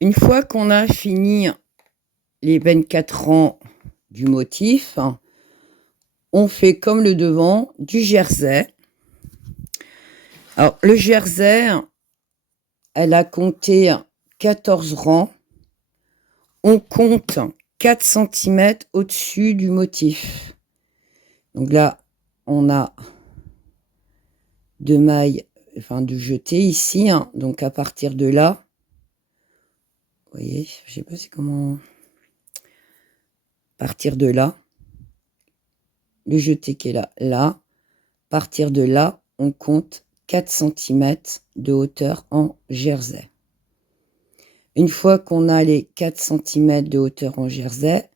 Une fois qu'on a fini les 24 rangs du motif, on fait comme le devant du jersey. Alors, le jersey, elle a compté 14 rangs. On compte 4 cm au-dessus du motif. Donc là, on a 2 mailles, enfin de jeté ici. Donc à partir de là, vous voyez, je sais pas si comment... À partir de là, le jeté qui est là, là. À partir de là, on compte 4 cm de hauteur en jersey. Une fois qu'on a les 4 cm de hauteur en jersey,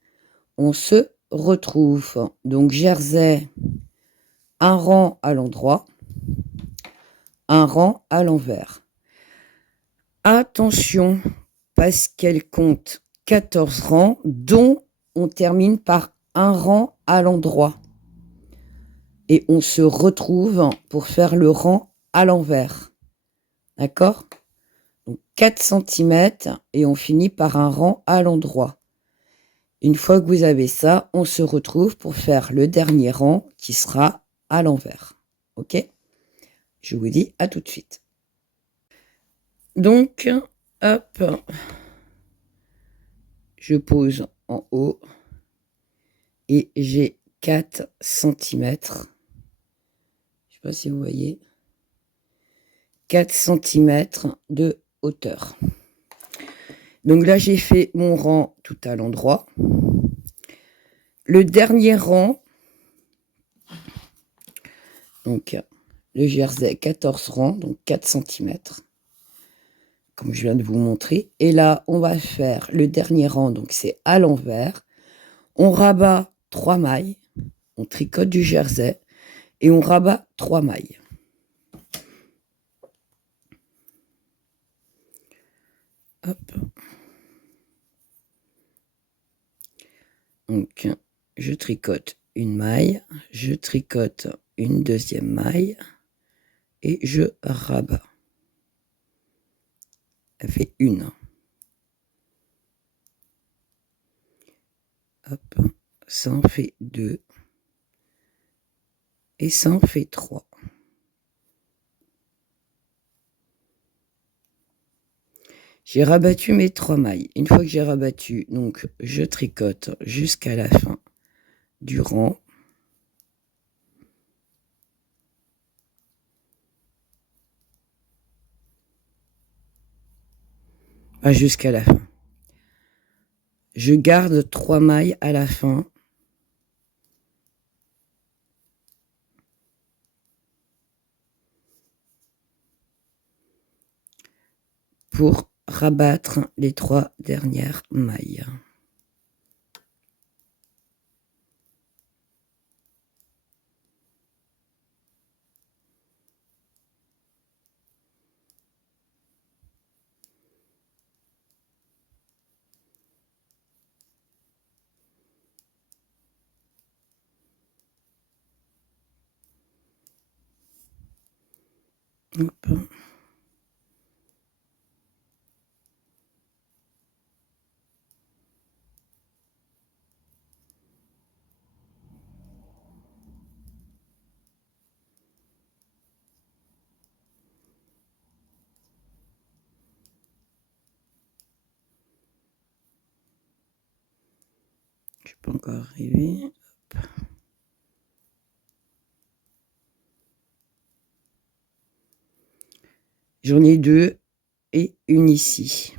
on se retrouve. Donc jersey, un rang à l'endroit, un rang à l'envers. Attention, parce qu'elle compte 14 rangs, dont on termine par un rang à l'endroit. Et on se retrouve pour faire le rang à l'envers. D'accord? Donc 4 cm et on finit par un rang à l'endroit. Une fois que vous avez ça, on se retrouve pour faire le dernier rang qui sera à l'envers. Ok? Je vous dis à tout de suite. Donc, hop, je pose en haut et j'ai 4 cm. Je ne sais pas si vous voyez. 4 cm de hauteur. Donc là, j'ai fait mon rang tout à l'endroit. Le dernier rang, donc le jersey, 14 rangs, donc 4 cm, comme je viens de vous montrer. Et là, on va faire le dernier rang, donc c'est à l'envers. On rabat 3 mailles, on tricote du jersey et on rabat 3 mailles. Hop. Donc, je tricote une maille, je tricote une deuxième maille et je rabats. Elle fait une. Hop, ça en fait 2. Et ça en fait 3. J'ai rabattu mes 3 mailles. Une fois que j'ai rabattu, donc je tricote jusqu'à la fin du rang. Pas jusqu'à la fin. Je garde 3 mailles à la fin. Pour rabattre les 3 dernières mailles. Hop. Je ne suis pas encore arrivée. J'en ai 2 et une ici.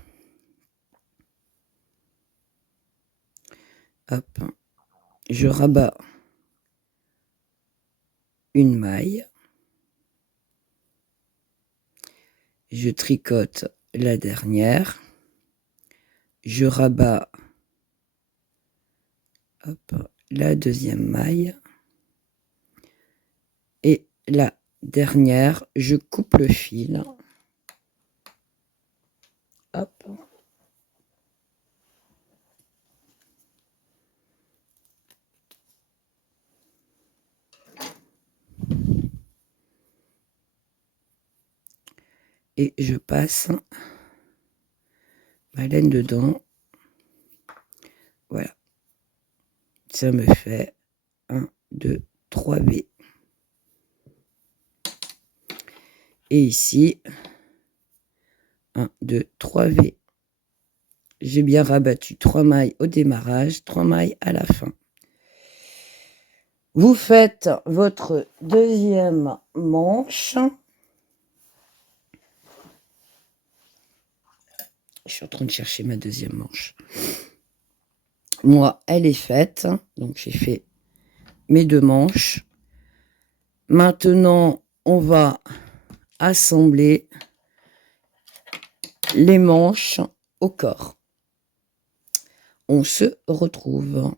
Hop. Je rabats une maille. Je tricote la dernière. Je rabats la deuxième maille. Et la dernière, je coupe le fil. Hop. Et je passe ma laine dedans. Voilà. Ça me fait 1, 2, 3 V. Et ici, 1, 2, 3 V. J'ai bien rabattu 3 mailles au démarrage, 3 mailles à la fin. Vous faites votre deuxième manche. Je suis en train de chercher ma deuxième manche. Moi, elle est faite. Donc, j'ai fait mes 2 manches. Maintenant, on va assembler les manches au corps. On se retrouve.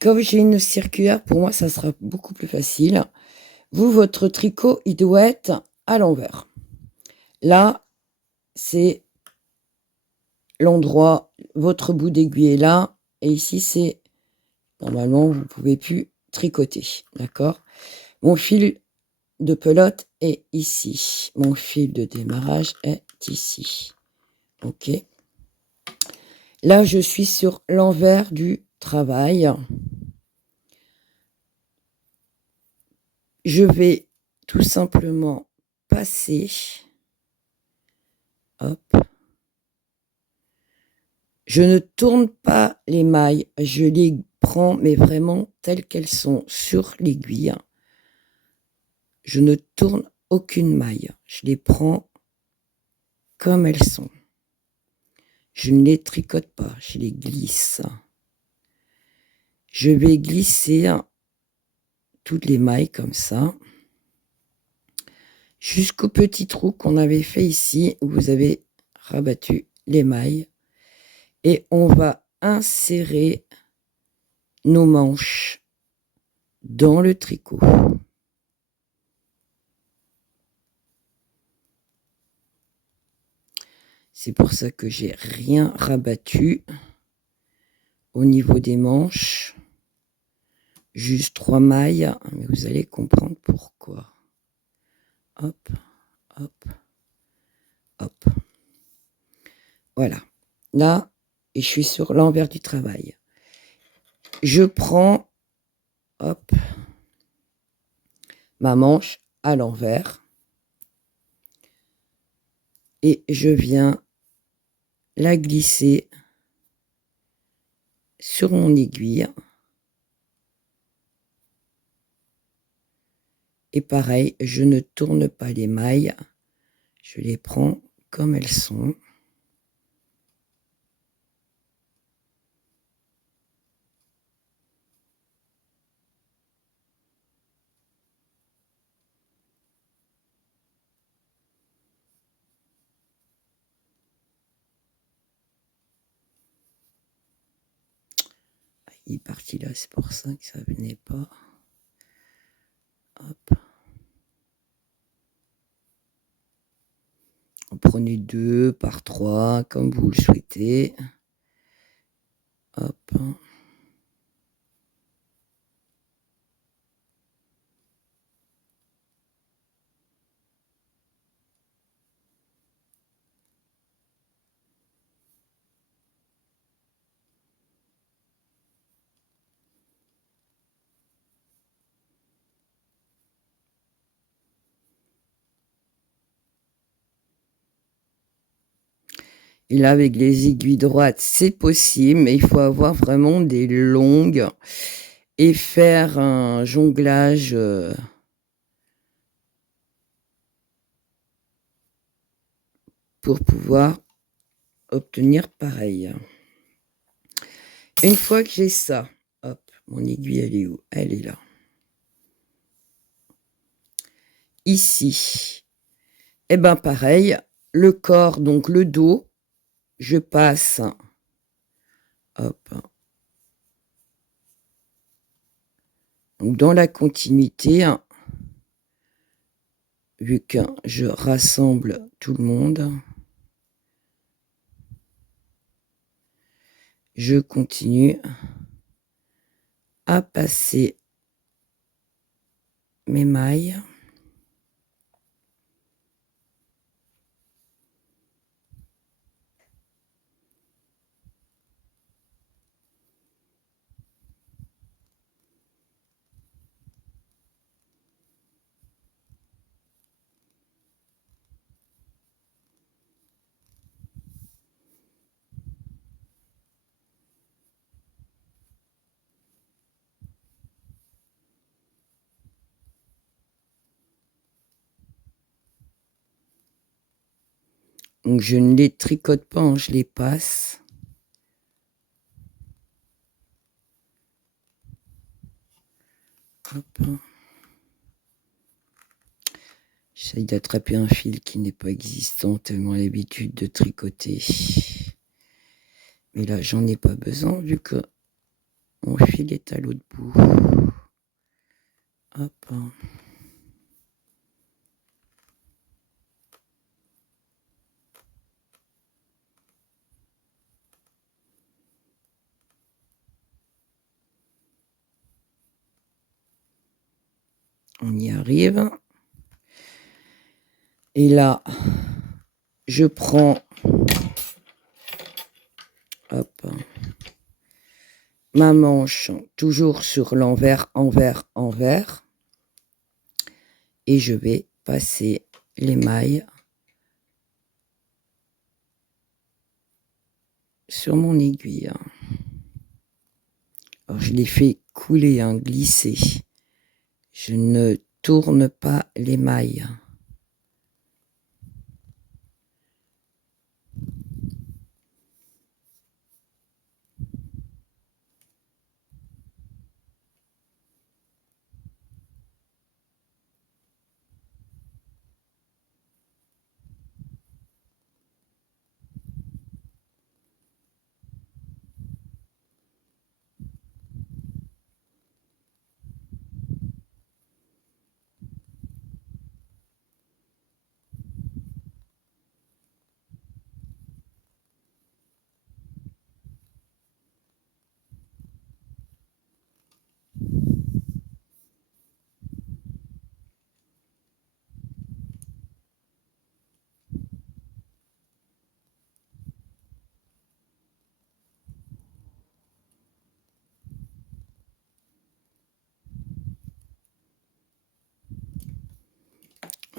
Comme j'ai une circulaire, pour moi, ça sera beaucoup plus facile. Vous, votre tricot, il doit être à l'envers. Là, c'est l'endroit, votre bout d'aiguille est là. Et ici, c'est, normalement, vous ne pouvez plus tricoter. D'accord? Mon fil de pelote est ici. Mon fil de démarrage est ici. OK? Là, je suis sur l'envers du travail. Je vais tout simplement passer. Hop. Je ne tourne pas les mailles. Je les prends, mais vraiment telles qu'elles sont sur l'aiguille. Je ne tourne aucune maille. Je les prends comme elles sont. Je ne les tricote pas. Je les glisse. Je vais glisser toutes les mailles comme ça. Jusqu'au petit trou qu'on avait fait ici, où vous avez rabattu les mailles. Et on va insérer nos manches dans le tricot. C'est pour ça que j'ai rien rabattu au niveau des manches. Juste 3 mailles, mais vous allez comprendre pourquoi. Hop, hop, hop. Voilà. Là, et je suis sur l'envers du travail. Je prends, hop, ma manche à l'envers. Et je viens la glisser sur mon aiguille. Et pareil, je ne tourne pas les mailles. Je les prends comme elles sont. Il est parti là, c'est pour ça que ça venait pas. Hop. En prenez 2 par 3, comme vous le souhaitez. Hop. Et là, avec les aiguilles droites, c'est possible, mais il faut avoir vraiment des longues et faire un jonglage pour pouvoir obtenir pareil. Une fois que j'ai ça, hop, mon aiguille, elle est où? Elle est là. Ici, et ben pareil, le corps, donc le dos, je passe, hop, donc dans la continuité, vu que je rassemble tout le monde, je continue à passer mes mailles. Donc je ne les tricote pas, hein, je les passe. Hop. J'essaye d'attraper un fil qui n'est pas existant, tellement l'habitude de tricoter. Mais là, j'en ai pas besoin vu que mon fil est à l'autre bout. Hop. On y arrive. Et là, je prends hop, ma manche, toujours sur l'envers, envers, envers. Et je vais passer les mailles sur mon aiguille. Alors, je les fais couler, hein, glisser. Je ne tourne pas les mailles.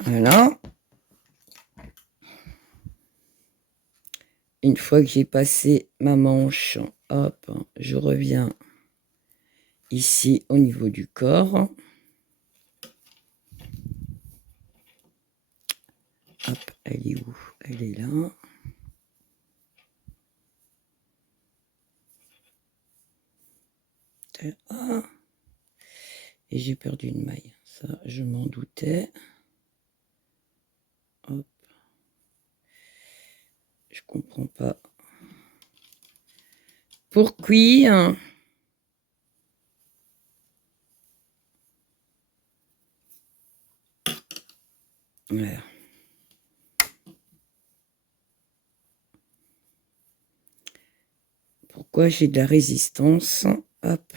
Voilà. Une fois que j'ai passé ma manche, hop, je reviens ici au niveau du corps. Hop, elle est où? Elle est là. Ah. Et j'ai perdu une maille. Ça, je m'en doutais. Hop. Je comprends pas. Pourquoi? Voilà. Pourquoi j'ai de la résistance? Hop.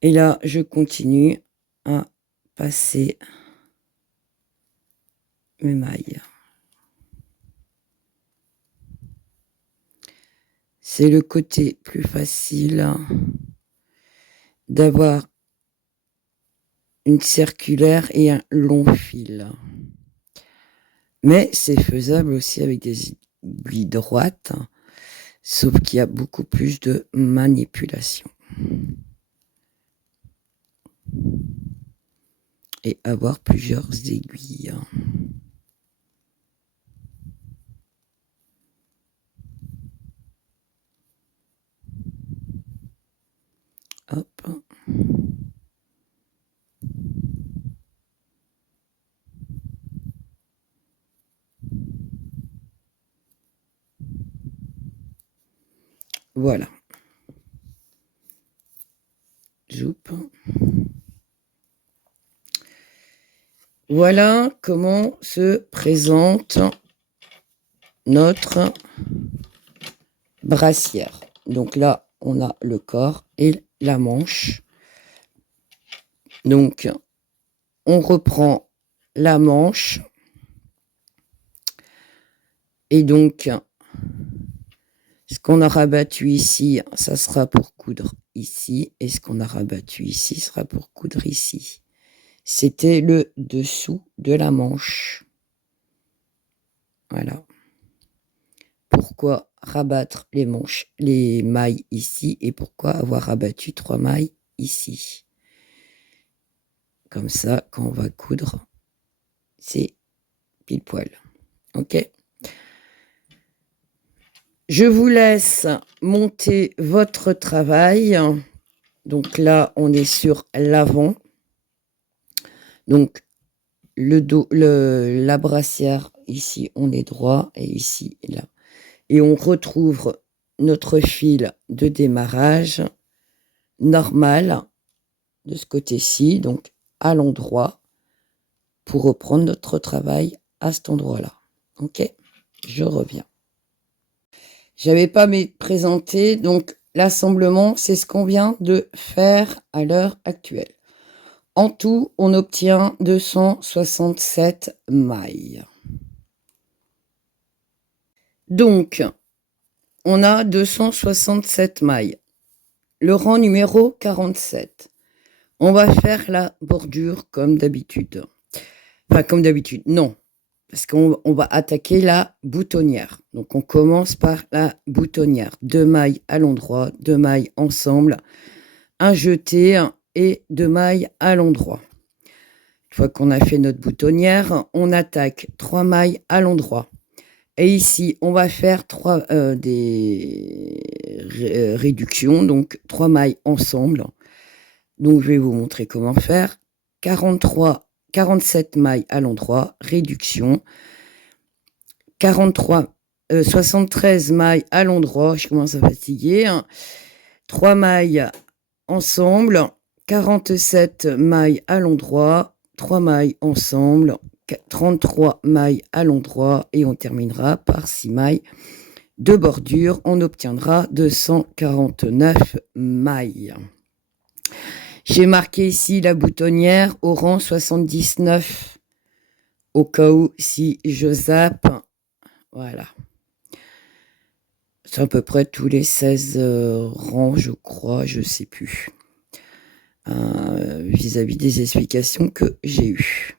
Et là, je continue à passer mes mailles. C'est le côté plus facile d'avoir une circulaire et un long fil. Mais c'est faisable aussi avec des aiguilles droites, sauf qu'il y a beaucoup plus de manipulation. Et avoir plusieurs aiguilles. Hop. Voilà. Zoup. Voilà comment se présente notre brassière. Donc là, on a le corps et la manche. Donc, on reprend la manche. Et donc, ce qu'on a rabattu ici, ça sera pour coudre ici. Et ce qu'on a rabattu ici sera pour coudre ici. C'était le dessous de la manche. Voilà. Pourquoi rabattre les manches, les mailles ici et pourquoi avoir rabattu 3 mailles ici. Comme ça, quand on va coudre, c'est pile poil. Ok. Je vous laisse monter votre travail. Donc là, on est sur l'avant. Donc, le dos, la brassière, ici, on est droit, et ici, et là. Et on retrouve notre fil de démarrage normal de ce côté-ci, donc à l'endroit, pour reprendre notre travail à cet endroit-là. Ok, je reviens. J'avais pas présenté, donc l'assemblement, c'est ce qu'on vient de faire à l'heure actuelle. En tout, on obtient 267 mailles. Donc, on a 267 mailles. Le rang numéro 47. On va faire la bordure comme d'habitude. Enfin, comme d'habitude, non. Parce qu'on va attaquer la boutonnière. Donc, on commence par la boutonnière. 2 mailles à l'endroit, 2 mailles ensemble, un jeté et 2 mailles à l'endroit. Une fois qu'on a fait notre boutonnière, on attaque 3 mailles à l'endroit. Et ici, on va faire des réductions, donc 3 mailles ensemble. Donc, je vais vous montrer comment faire. 47 mailles à l'endroit, réduction. 73 mailles à l'endroit, je commence à fatiguer. 3 mailles ensemble, 47 mailles à l'endroit, 3 mailles ensemble, 33 mailles à l'endroit et on terminera par 6 mailles de bordure. On obtiendra 249 mailles. J'ai marqué ici la boutonnière au rang 79 au cas où si je zappe. Voilà. C'est à peu près tous les 16 rangs, je crois, je ne sais plus. Vis-à-vis des explications que j'ai eues.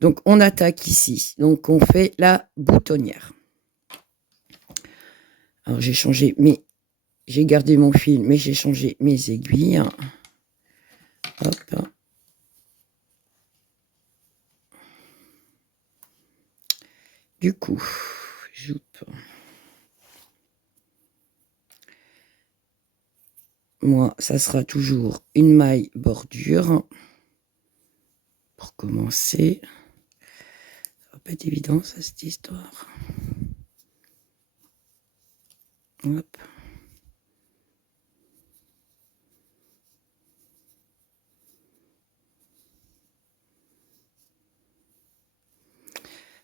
Donc, on attaque ici. Donc, on fait la boutonnière. Alors, j'ai changé j'ai gardé mon fil, mais j'ai changé mes aiguilles. Hop. Du coup, moi, ça sera toujours une maille bordure. Pour commencer. Ça va pas être évident, ça, cette histoire. Hop.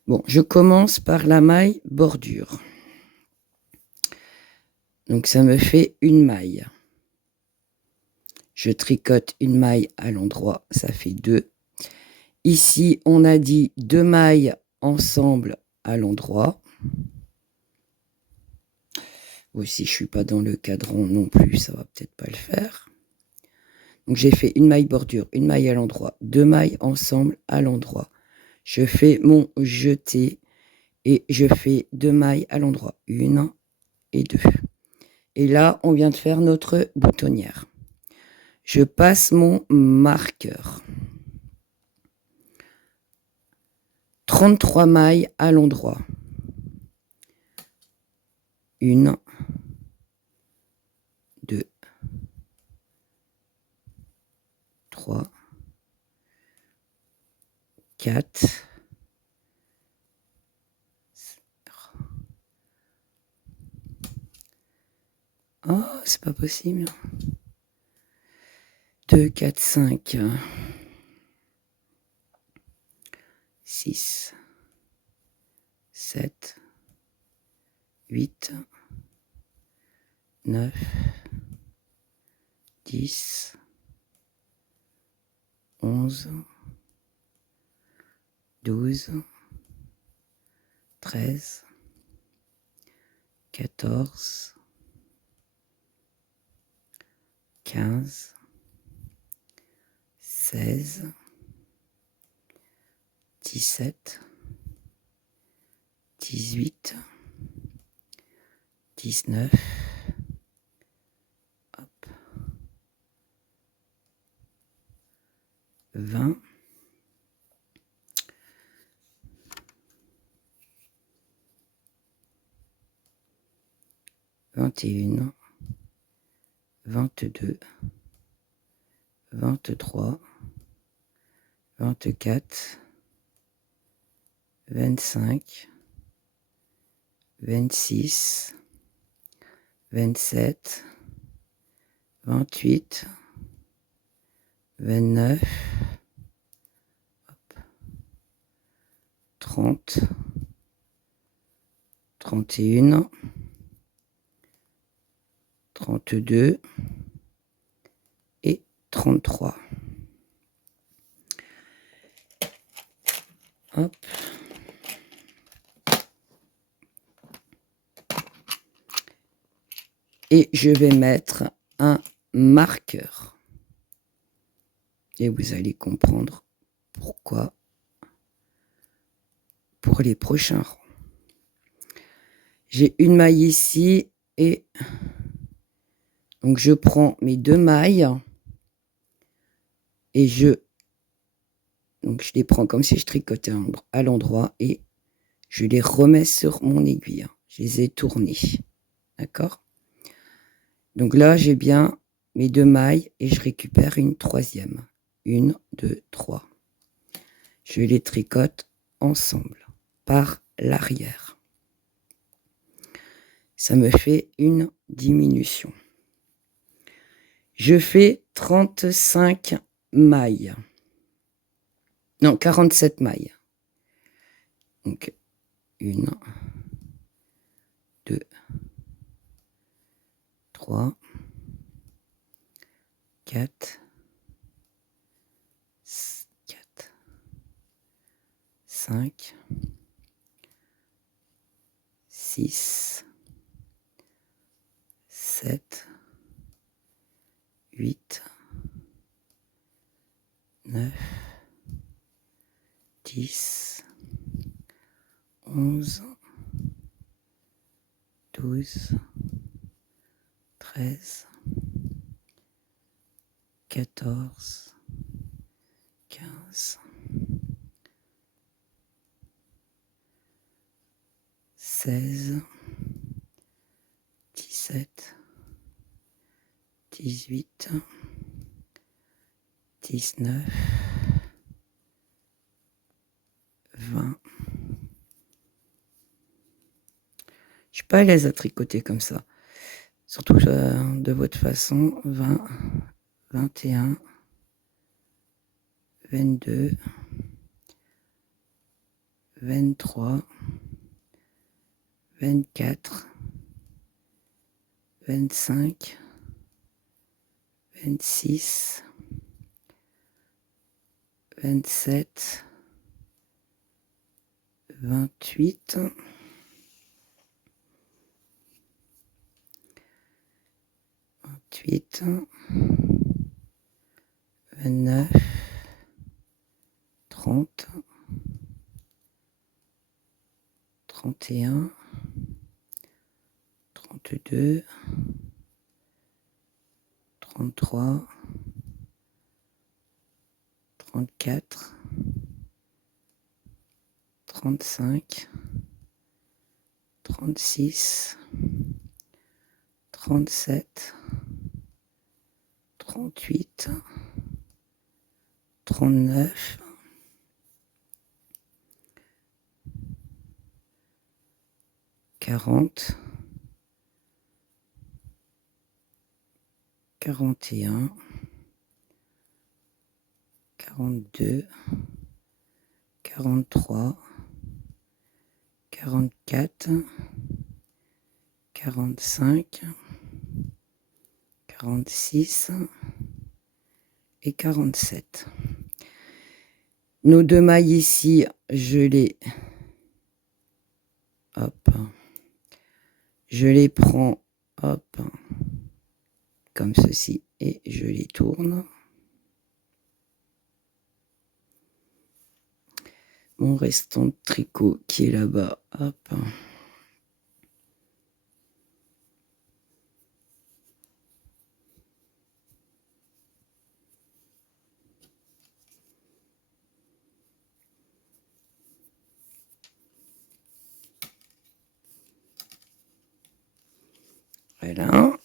Bon, je commence par la maille bordure. Donc, ça me fait une maille. Je tricote une maille à l'endroit, ça fait 2. Ici, on a dit 2 mailles ensemble à l'endroit. Aussi, je ne suis pas dans le cadran non plus, ça va peut-être pas le faire. Donc, j'ai fait une maille bordure, une maille à l'endroit, 2 mailles ensemble à l'endroit. Je fais mon jeté et je fais 2 mailles à l'endroit, 1 et 2. Et là, on vient de faire notre boutonnière. Je passe mon marqueur. 33 mailles à l'endroit. 1, 2, 3, 4, oh, c'est pas possible. 2, 4, 5, 6, 7, 8, 9, 10, 11, 12, 13, 14, 15, 16, 17, 18, 19, hop, 20, 21, 22, 23, 24, 25, 26, 27, 28, 29, 30, 31, 32 et 33. Hop. Et je vais mettre un marqueur. Et vous allez comprendre pourquoi pour les prochains rangs. J'ai une maille ici et donc je prends mes 2 mailles et je les prends comme si je tricotais à l'endroit et je les remets sur mon aiguille. Je les ai tournées. D'accord? Donc là, j'ai bien mes 2 mailles et je récupère une 3e. 1, 2, 3. Je les tricote ensemble par l'arrière. Ça me fait une diminution. Je fais 35 mailles. Non, 47 mailles. Donc, 1, 2, 3, 4, 5, 6, 7, 8, 9, 10, 11, 12, 13, 14, 15, 16, 17, 18, 19, 20. Je suis pas à l'aise à tricoter comme ça. Surtout de votre façon. 20, 21, 22, 23, 24, 25, 26, 27, 28, 29, 30, 31, 32, 33, 34, 35, 36, 37, 38, 39, 40, 41, 42, 43, 44, 45, 46 et 47. Nos 2 mailles ici, je les prends comme ceci et je les tourne. Mon restant de tricot qui est là-bas, Voilà.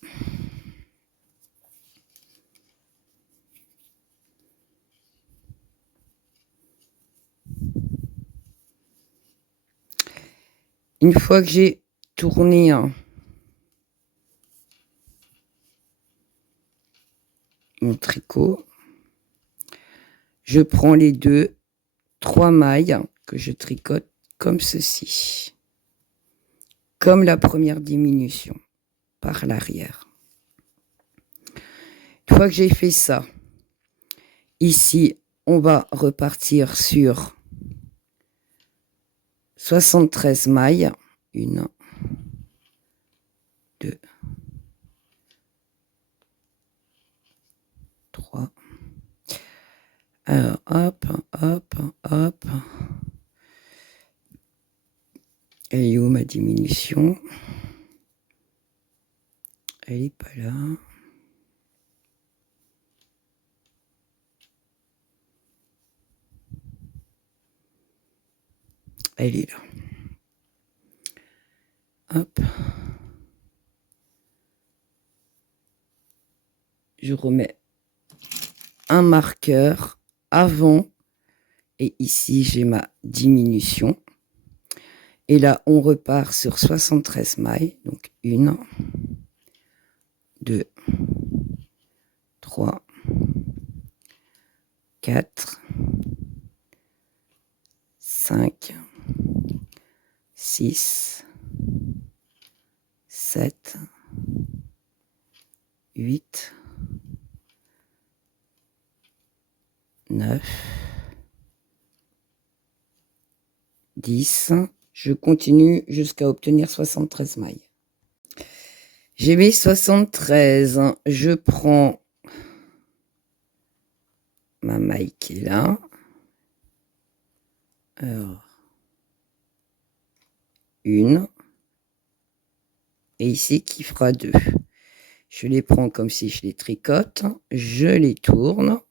Une fois que j'ai tourné mon tricot, je prends les 3 mailles que je tricote comme ceci, comme la première diminution par l'arrière. Une fois que j'ai fait ça, ici, on va repartir sur 73 mailles. 1, 2, 3. Alors, hop, hop, hop. Elle est où ma diminution? Elle n'est pas là. Elle est là. Hop. Je remets un marqueur avant. Et ici, j'ai ma diminution. Et là, on repart sur 73 mailles. Donc, 1, 2, 3, 4, 5, 6, 7, 8, 9, 10. Je continue jusqu'à obtenir 73 mailles. J'ai mis 73. Je prends ma maille qui est là. Alors, 1. Et ici, qui fera 2. Je les prends comme si je les tricote. Je les tourne.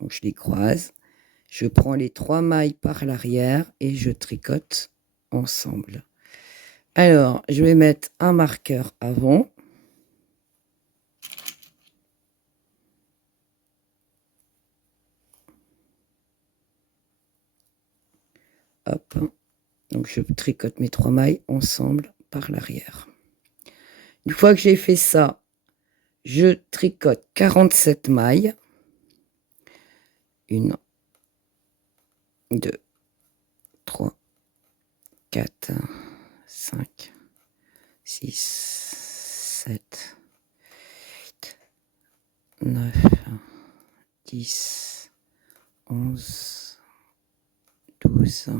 Donc, je les croise. Je prends les 3 mailles par l'arrière et je tricote ensemble. Alors, je vais mettre un marqueur avant. Hop. Donc, je tricote mes 3 mailles ensemble par l'arrière. Une fois que j'ai fait ça, je tricote 47 mailles. 1, 2, 3, 4, 5, 6, 7, 8, 9, 10, 11, 12,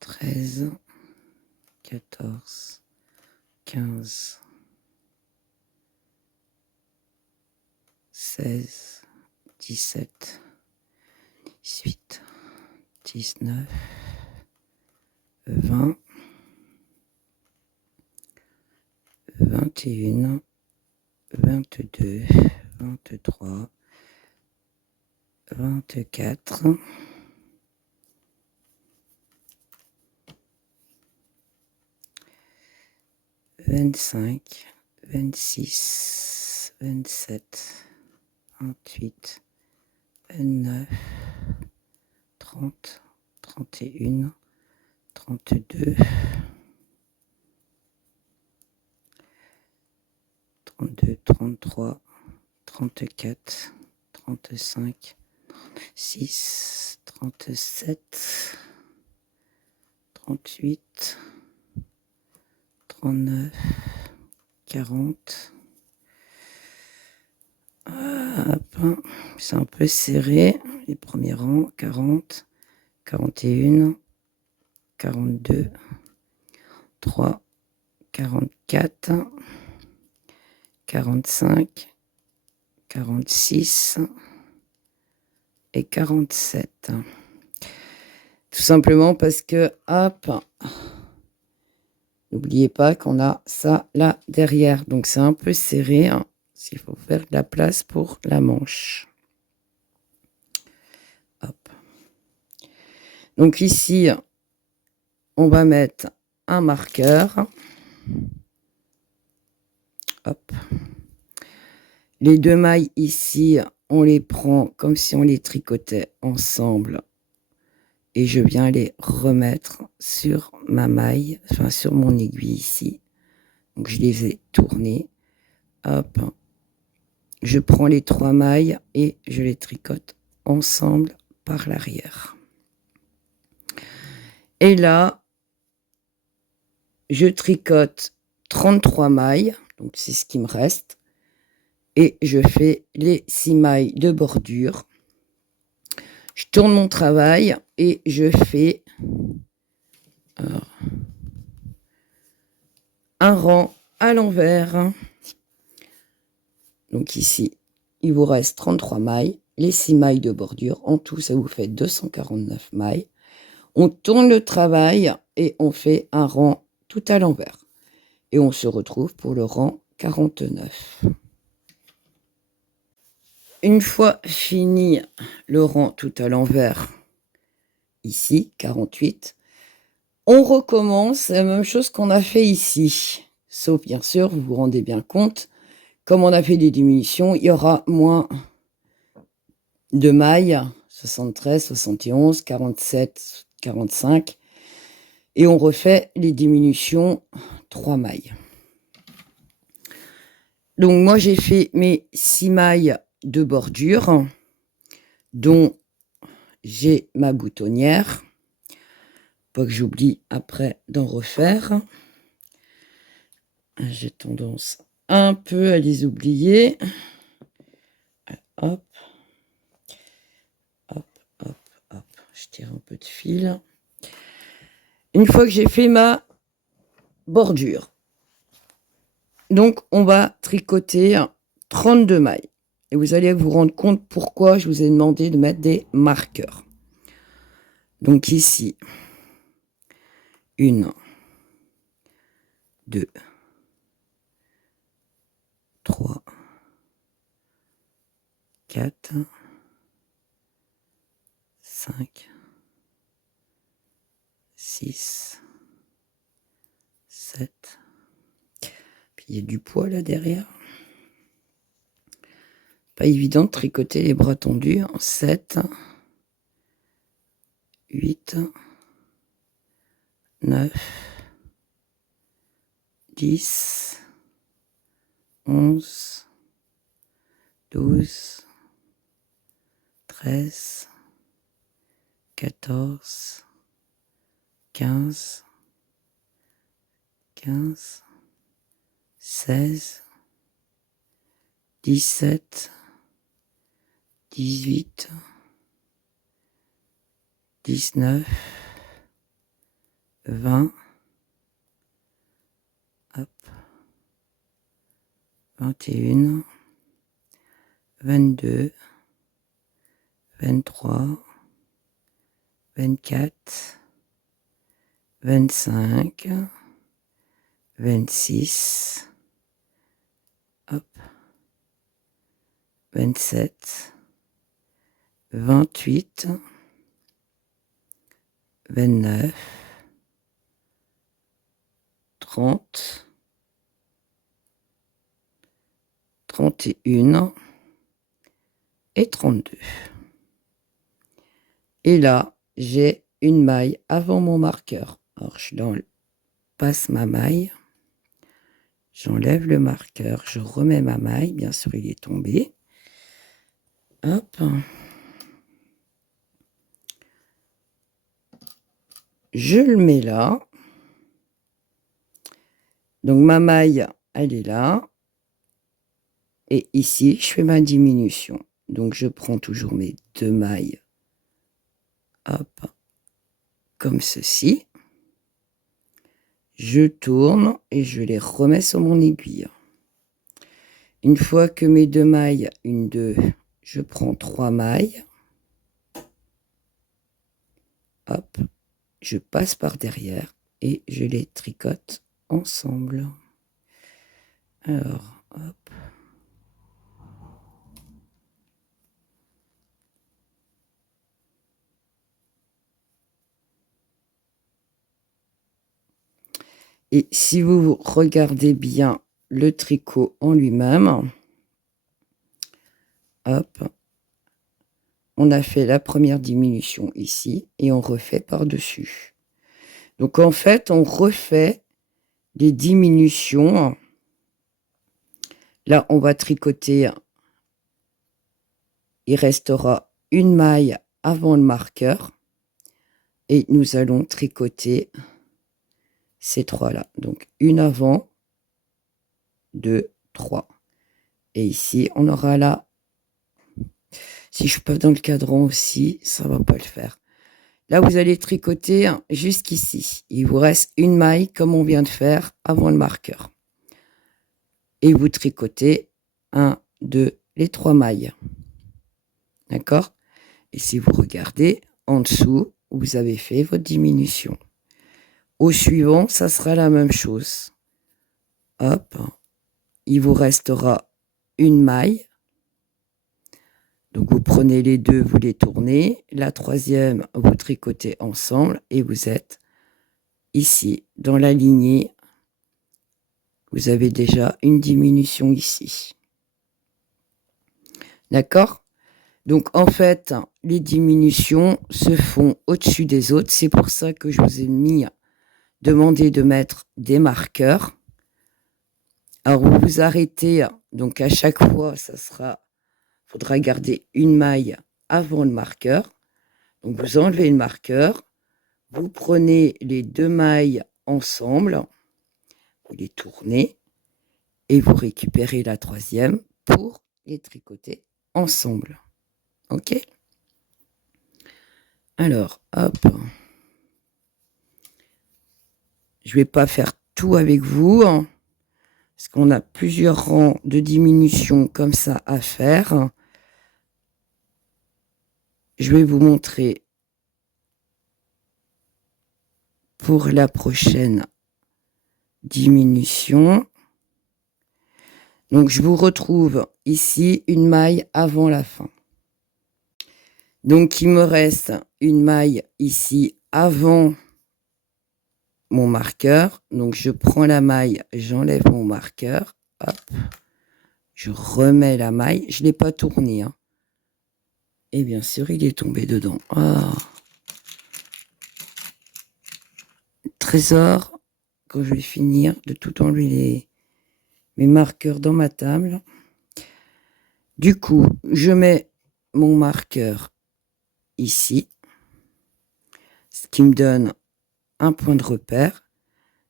13, 14, 15, 16, 17, 18, 19, 20, 21, 22, 23, 24, 25, 26, 27, 28, 29, 30, 31, 32, 32, 33, 34, 35, 36, 37, 38, 39, 40. C'est un peu serré, les premiers rangs. 40, 41, 42, 3, 44, 45, 46 et 47. Tout simplement parce que, hop, n'oubliez pas qu'on a ça là derrière. Donc, c'est un peu serré. Il faut faire de la place pour la manche. Hop. Donc, ici, on va mettre un marqueur. Hop. Les 2 mailles ici, on les prend comme si on les tricotait ensemble. Et je viens les remettre sur ma maille, enfin sur mon aiguille ici. Donc je les ai tournées. Hop. Je prends les 3 mailles et je les tricote ensemble par l'arrière. Et là, je tricote 33 mailles, donc c'est ce qui me reste. Et je fais les 6 mailles de bordure. Je tourne mon travail et je fais un rang à l'envers. Donc ici, il vous reste 33 mailles, les 6 mailles de bordure. En tout, ça vous fait 249 mailles. On tourne le travail et on fait un rang tout à l'envers. Et on se retrouve pour le rang 49. Une fois fini le rang tout à l'envers, ici, 48, on recommence la même chose qu'on a fait ici. Sauf, bien sûr, vous vous rendez bien compte, comme on a fait des diminutions, il y aura moins de mailles, 73, 71, 47, 45. Et on refait les diminutions 3 mailles. Donc moi, j'ai fait mes 6 mailles de bordure, dont j'ai ma boutonnière. Pas que j'oublie après d'en refaire. J'ai tendance un peu à les oublier. Hop. Hop, hop, hop. Je tire un peu de fil. Une fois que j'ai fait ma bordure, donc on va tricoter 32 mailles. Et vous allez vous rendre compte pourquoi je vous ai demandé de mettre des marqueurs. Donc ici, 1, 2, 3, 4, 5, 6, 7. Puis il y a du poids là derrière. Pas évident de tricoter les bras tendus. 7, 8, 9, 10, 11, 12, 13, 14, 15, 15, 16, 17, 18, 19, 20, hop, 21, 22, 23, 24, 25, 26, hop, 27, 28, 29, 30, 31 et 32. Et là, j'ai une maille avant mon marqueur. Alors, je passe ma maille, j'enlève le marqueur, je remets ma maille, bien sûr, il est tombé. Hop. Je le mets là. Donc, ma maille, elle est là. Et ici, je fais ma diminution. Donc, je prends toujours mes 2 mailles. Hop. Comme ceci. Je tourne et je les remets sur mon aiguille. Une fois que mes 2 mailles, 1, 2, je prends 3 mailles. Hop. Je passe par derrière et je les tricote ensemble. Alors, hop. Et si vous regardez bien le tricot en lui-même, hop, on a fait la première diminution ici et on refait par-dessus. Donc en fait, on refait les diminutions. Là, on va tricoter. Il restera une maille avant le marqueur et nous allons tricoter ces trois-là. Donc une avant, 2, 3. Et ici, on aura là. Si je suis pas dans le cadran aussi, ça va pas le faire. Là, vous allez tricoter jusqu'ici. Il vous reste une maille comme on vient de faire avant le marqueur. Et vous tricotez 1, 2, les 3 mailles. D'accord? Et si vous regardez, en dessous, vous avez fait votre diminution. Au suivant, ça sera la même chose. Hop. Il vous restera une maille. Donc, vous prenez les deux, vous les tournez. La troisième, vous tricotez ensemble et vous êtes ici, dans la lignée. Vous avez déjà une diminution ici. D'accord? Donc, en fait, les diminutions se font au-dessus des autres. C'est pour ça que je vous ai demandé de mettre des marqueurs. Alors, vous vous arrêtez. Donc, à chaque fois, faudra garder une maille avant le marqueur. Donc, vous enlevez le marqueur. Vous prenez les deux mailles ensemble. Vous les tournez. Et vous récupérez la troisième pour les tricoter ensemble. Ok? Alors, hop. Je ne vais pas faire tout avec vous, parce qu'on a plusieurs rangs de diminution comme ça à faire. Je vais vous montrer pour la prochaine diminution. Donc, je vous retrouve ici une maille avant la fin. Donc, il me reste une maille ici avant mon marqueur. Donc, je prends la maille, j'enlève mon marqueur. Hop. Je remets la maille. Je ne l'ai pas tournée. Et bien sûr, il est tombé dedans. Ah. Trésor, quand je vais finir de tout enlever mes marqueurs dans ma table. Du coup, je mets mon marqueur ici, ce qui me donne un point de repère.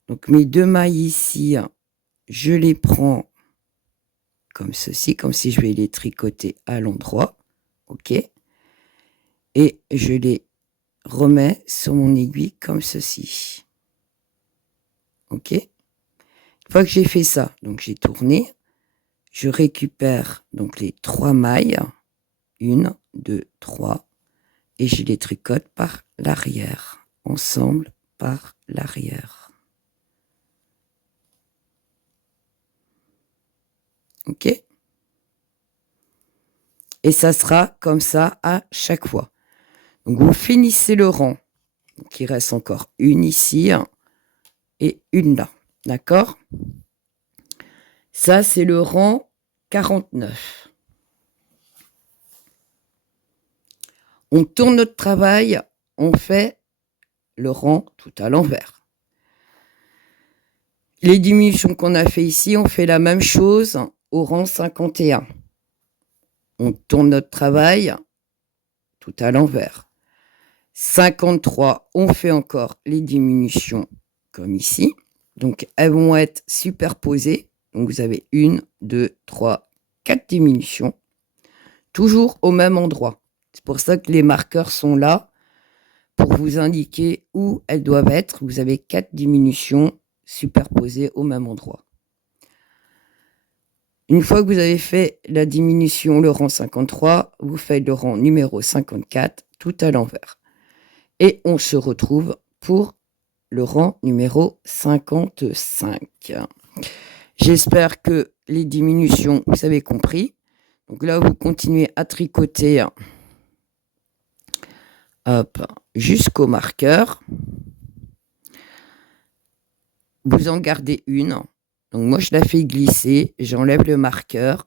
Donc mes deux mailles ici, je les prends comme ceci, comme si je vais les tricoter à l'endroit. Ok. Et je les remets sur mon aiguille comme ceci. Ok. Une fois que j'ai fait ça, donc j'ai tourné, je récupère donc les trois mailles, 1, 2, 3, et je les tricote par l'arrière, ensemble par l'arrière. Ok? Et ça sera comme ça à chaque fois. Donc vous finissez le rang. Donc il reste encore une ici et une là. D'accord? Ça, c'est le rang 49. On tourne notre travail, on fait le rang tout à l'envers. Les diminutions qu'on a fait ici, on fait la même chose au rang 51. On tourne notre travail tout à l'envers. 53, on fait encore les diminutions comme ici. Donc, elles vont être superposées. Donc, vous avez 1, 2, 3, 4 diminutions. Toujours au même endroit. C'est pour ça que les marqueurs sont là pour vous indiquer où elles doivent être. Vous avez 4 diminutions superposées au même endroit. Une fois que vous avez fait la diminution, le rang 53, vous faites le rang numéro 54 tout à l'envers. Et on se retrouve pour le rang numéro 55. J'espère que les diminutions, vous avez compris. Donc là, vous continuez à tricoter jusqu'au marqueur. vous en gardez une. Donc moi, je la fais glisser, j'enlève le marqueur.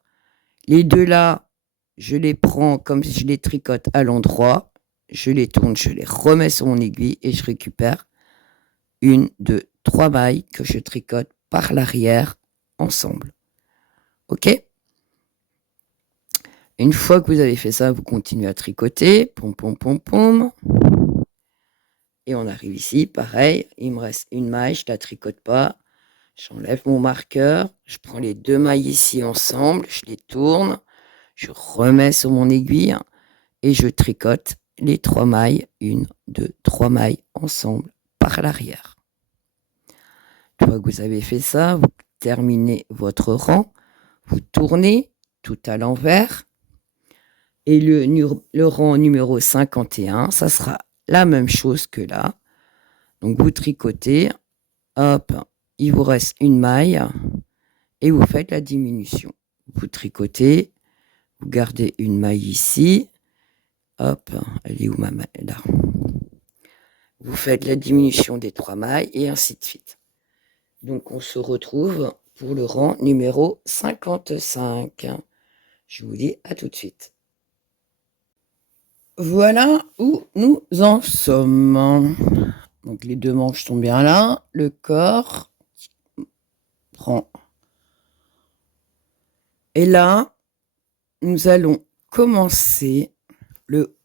Les deux là, je les prends comme si je les tricote à l'endroit. Je les tourne, je les remets sur mon aiguille et je récupère 1, 2, 3 mailles que je tricote par l'arrière ensemble. Ok ? Une fois que vous avez fait ça, vous continuez à tricoter. Pom, pom, pom, pom. Et on arrive ici, pareil, il me reste une maille, je ne la tricote pas. J'enlève mon marqueur, je prends les 2 mailles ici ensemble, je les tourne, je remets sur mon aiguille et je tricote les 3 mailles, 1, 2, 3 mailles ensemble par l'arrière. Une fois que vous avez fait ça, vous terminez votre rang, vous tournez tout à l'envers et le rang numéro 51, ça sera la même chose que là. Donc vous tricotez, hop, il vous reste une maille et vous faites la diminution. Vous tricotez, vous gardez une maille ici, hop, elle est où ma maille là. Vous faites la diminution des 3 mailles et ainsi de suite. Donc on se retrouve pour le rang numéro 55. Je vous dis à tout de suite. Voilà où nous en sommes. Donc les 2 manches sont bien là, le corps prend. Et là, nous allons commencer le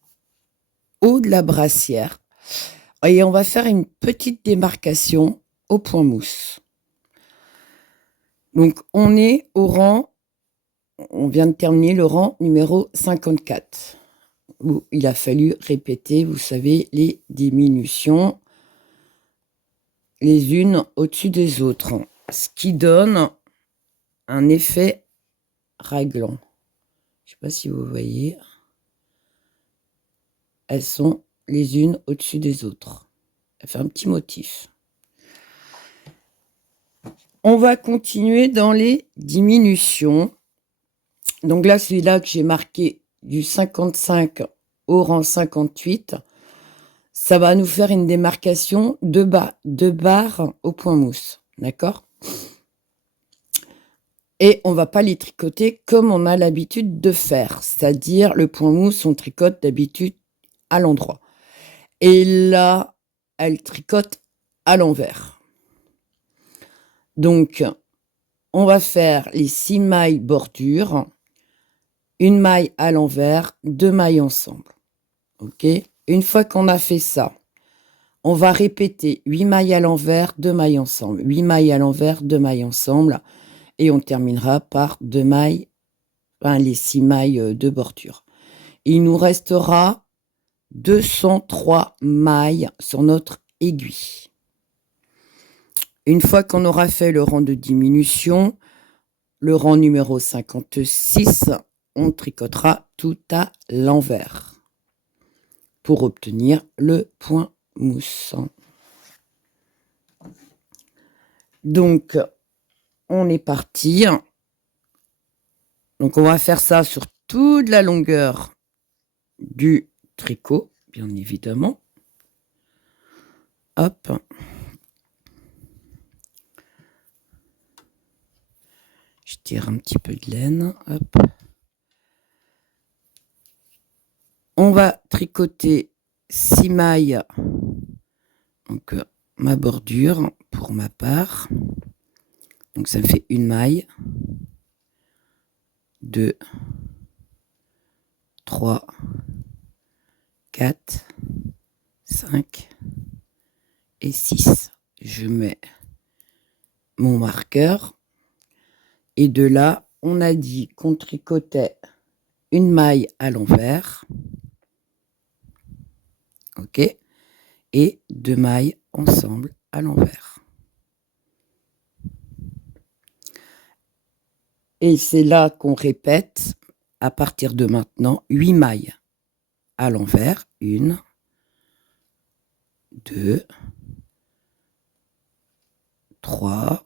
haut de la brassière et on va faire une petite démarcation au point mousse. Donc on est au rang, on vient de terminer le rang numéro 54 où il a fallu répéter, vous savez, les diminutions les unes au-dessus des autres, ce qui donne un effet raglan. Je ne sais pas si vous voyez, elles sont les unes au-dessus des autres. Ça fait un petit motif. On va continuer dans les diminutions. Donc là, celui-là que j'ai marqué du 55 au rang 58, ça va nous faire une démarcation de barres au point mousse. D'accord ? Et on ne va pas les tricoter comme on a l'habitude de faire. C'est-à-dire, le point mousse, on tricote d'habitude à l'endroit. Et là, elle tricote à l'envers. Donc, on va faire les 6 mailles bordure, une maille à l'envers, 2 mailles ensemble. Ok ? Une fois qu'on a fait ça, on va répéter 8 mailles à l'envers, 2 mailles ensemble. 8 mailles à l'envers, 2 mailles ensemble. Et on terminera par 2 mailles, enfin les 6 mailles de bordure. Il nous restera 203 mailles sur notre aiguille. Une fois qu'on aura fait le rang de diminution, le rang numéro 56, on tricotera tout à l'envers pour obtenir le point mousse. Donc, on est parti. Donc, on va faire ça sur toute la longueur du tricot, bien évidemment. Hop. Je tire un petit peu de laine. Hop. On va tricoter 6 mailles. Donc, ma bordure pour ma part. Donc, ça me fait une maille. 2, 3, 4, 5 et 6. Je mets mon marqueur. Et de là, on a dit qu'on tricotait une maille à l'envers. Ok ? Et 2 mailles ensemble à l'envers. Et c'est là qu'on répète, à partir de maintenant, 8 mailles à l'envers. 1, 2, 3,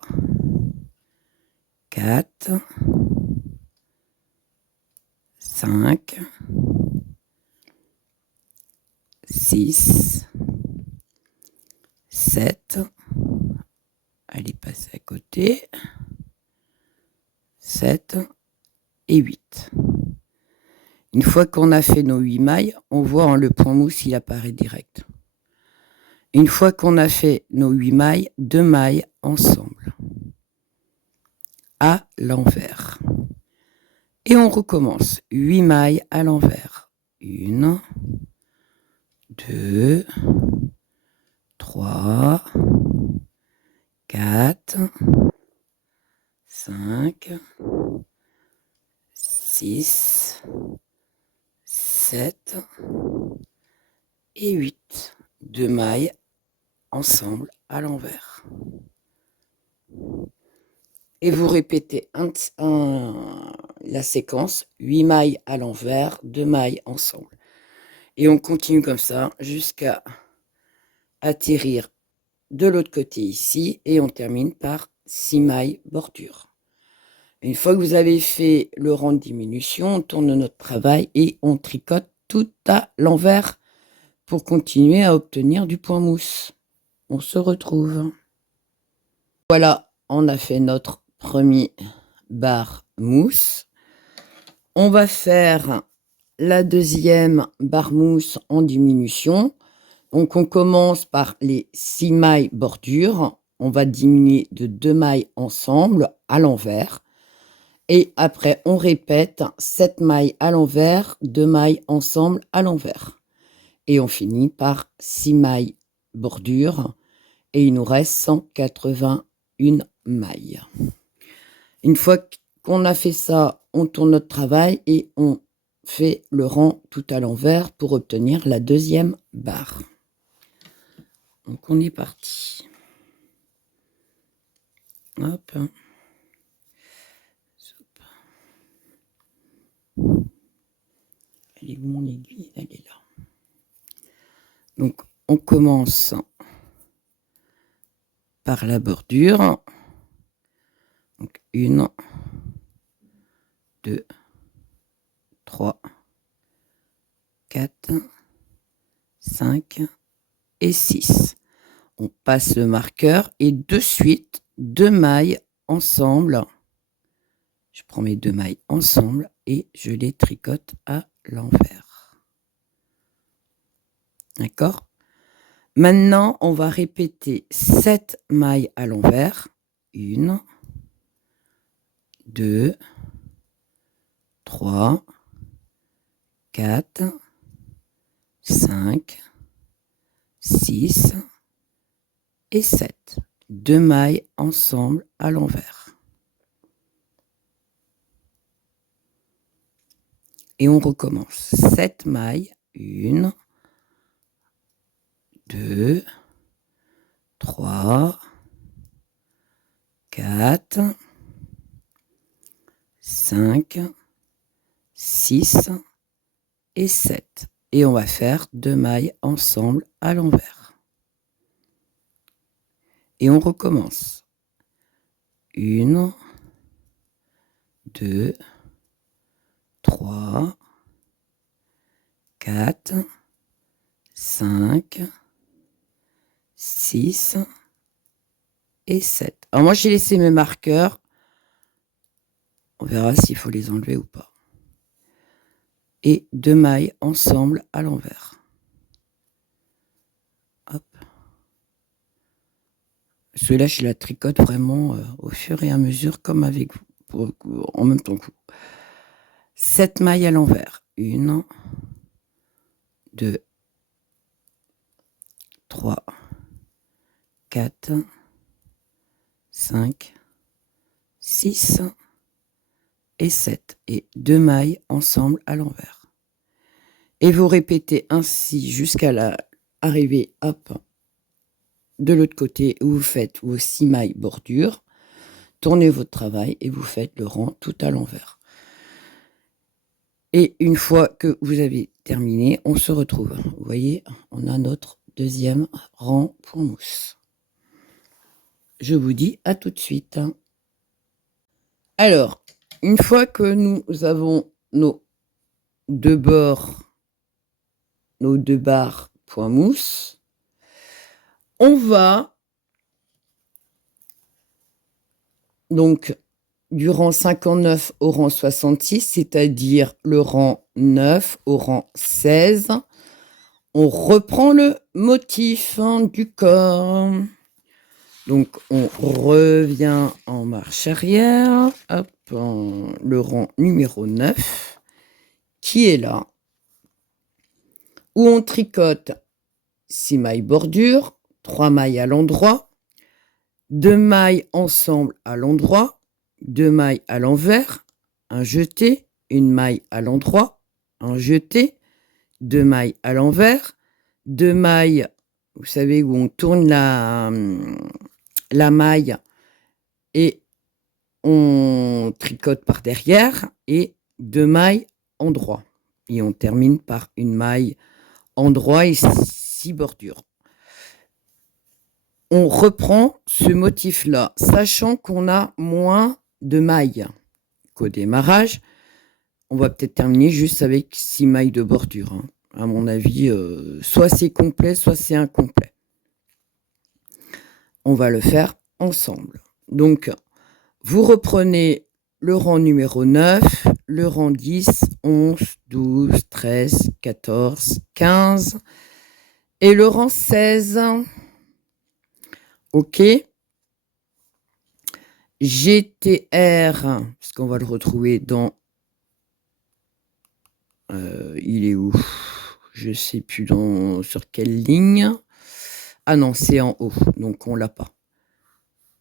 4, 5, 6, 7, allez, passer à côté. 7 et 8. Une fois qu'on a fait nos 8 mailles, on voit le point mousse, il apparaît direct. Une fois qu'on a fait nos 8 mailles, 2 mailles ensemble, à l'envers. Et on recommence. 8 mailles à l'envers. 1, 2, 3, 4, 5, 6, 7 et 8. 2 mailles ensemble à l'envers. Et vous répétez la séquence, 8 mailles à l'envers, 2 mailles ensemble. Et on continue comme ça jusqu'à atterrir de l'autre côté ici et on termine par 6 mailles bordure. Une fois que vous avez fait le rang de diminution, on tourne notre travail et on tricote tout à l'envers pour continuer à obtenir du point mousse. On se retrouve. Voilà, on a fait notre premier barre mousse. On va faire la deuxième barre mousse en diminution. Donc on commence par les 6 mailles bordure. On va diminuer de 2 mailles ensemble à l'envers. Et après, on répète 7 mailles à l'envers, 2 mailles ensemble à l'envers. Et on finit par 6 mailles bordure. Et il nous reste 181 mailles. Une fois qu'on a fait ça, on tourne notre travail et on fait le rang tout à l'envers pour obtenir la deuxième barre. Donc on est parti. Hop. Elle est où mon aiguille? Elle est là. Donc on commence par la bordure. Donc 1, 2, 3, 4, 5 et 6. On passe le marqueur et de suite 2 mailles ensemble. Je prends mes 2 mailles ensemble et je les tricote à l'envers. D'accord? Maintenant, on va répéter 7 mailles à l'envers. 1, 2, 3, 4, 5, 6 et 7. 2 mailles ensemble à l'envers. Et on recommence. 7 mailles. 1, 2, 3, 4, 5, 6 et 7. Et on va faire 2 mailles ensemble à l'envers. Et on recommence. 1, 2, 3, 4, 5, 6 et 7. Alors moi, j'ai laissé mes marqueurs. On verra s'il faut les enlever ou pas. Et 2 mailles ensemble à l'envers. Hop. Celui-là, je la tricote vraiment au fur et à mesure, comme avec vous, en même temps que vous. 7 mailles à l'envers. 1, 2, 3, 4, 5, 6 et 7. Et 2 mailles ensemble à l'envers. Et vous répétez ainsi jusqu'à l'arrivée, hop, de l'autre côté où vous faites vos 6 mailles bordure. Tournez votre travail et vous faites le rang tout à l'envers. Et une fois que vous avez terminé, on se retrouve. Vous voyez, on a notre deuxième rang point mousse. Je vous dis à tout de suite. Alors, une fois que nous avons nos 2 bords, nos 2 barres point mousse, on va donc du rang 59 au rang 66, c'est-à-dire le rang 9 au rang 16. On reprend le motif du corps. Donc, on revient en marche arrière. Hop, le rang numéro 9, qui est là, où on tricote 6 mailles bordure, 3 mailles à l'endroit, 2 mailles ensemble à l'endroit, 2 mailles à l'envers, un jeté, une maille à l'endroit, un jeté, 2 mailles à l'envers, 2 mailles, vous savez, où on tourne la maille et on tricote par derrière, et 2 mailles endroit. Et on termine par une maille endroit et 6 bordures. On reprend ce motif-là, sachant qu'on a moins de mailles qu'au démarrage. On va peut-être terminer juste avec 6 mailles de bordure. À mon avis, soit c'est complet, soit c'est incomplet. On va le faire ensemble. Donc, vous reprenez le rang numéro 9, le rang 10, 11, 12, 13, 14, 15 et le rang 16. OK. GTR, parce qu'on va le retrouver dans... il est où? Je sais plus sur quelle ligne. Ah non, c'est en haut, donc on l'a pas.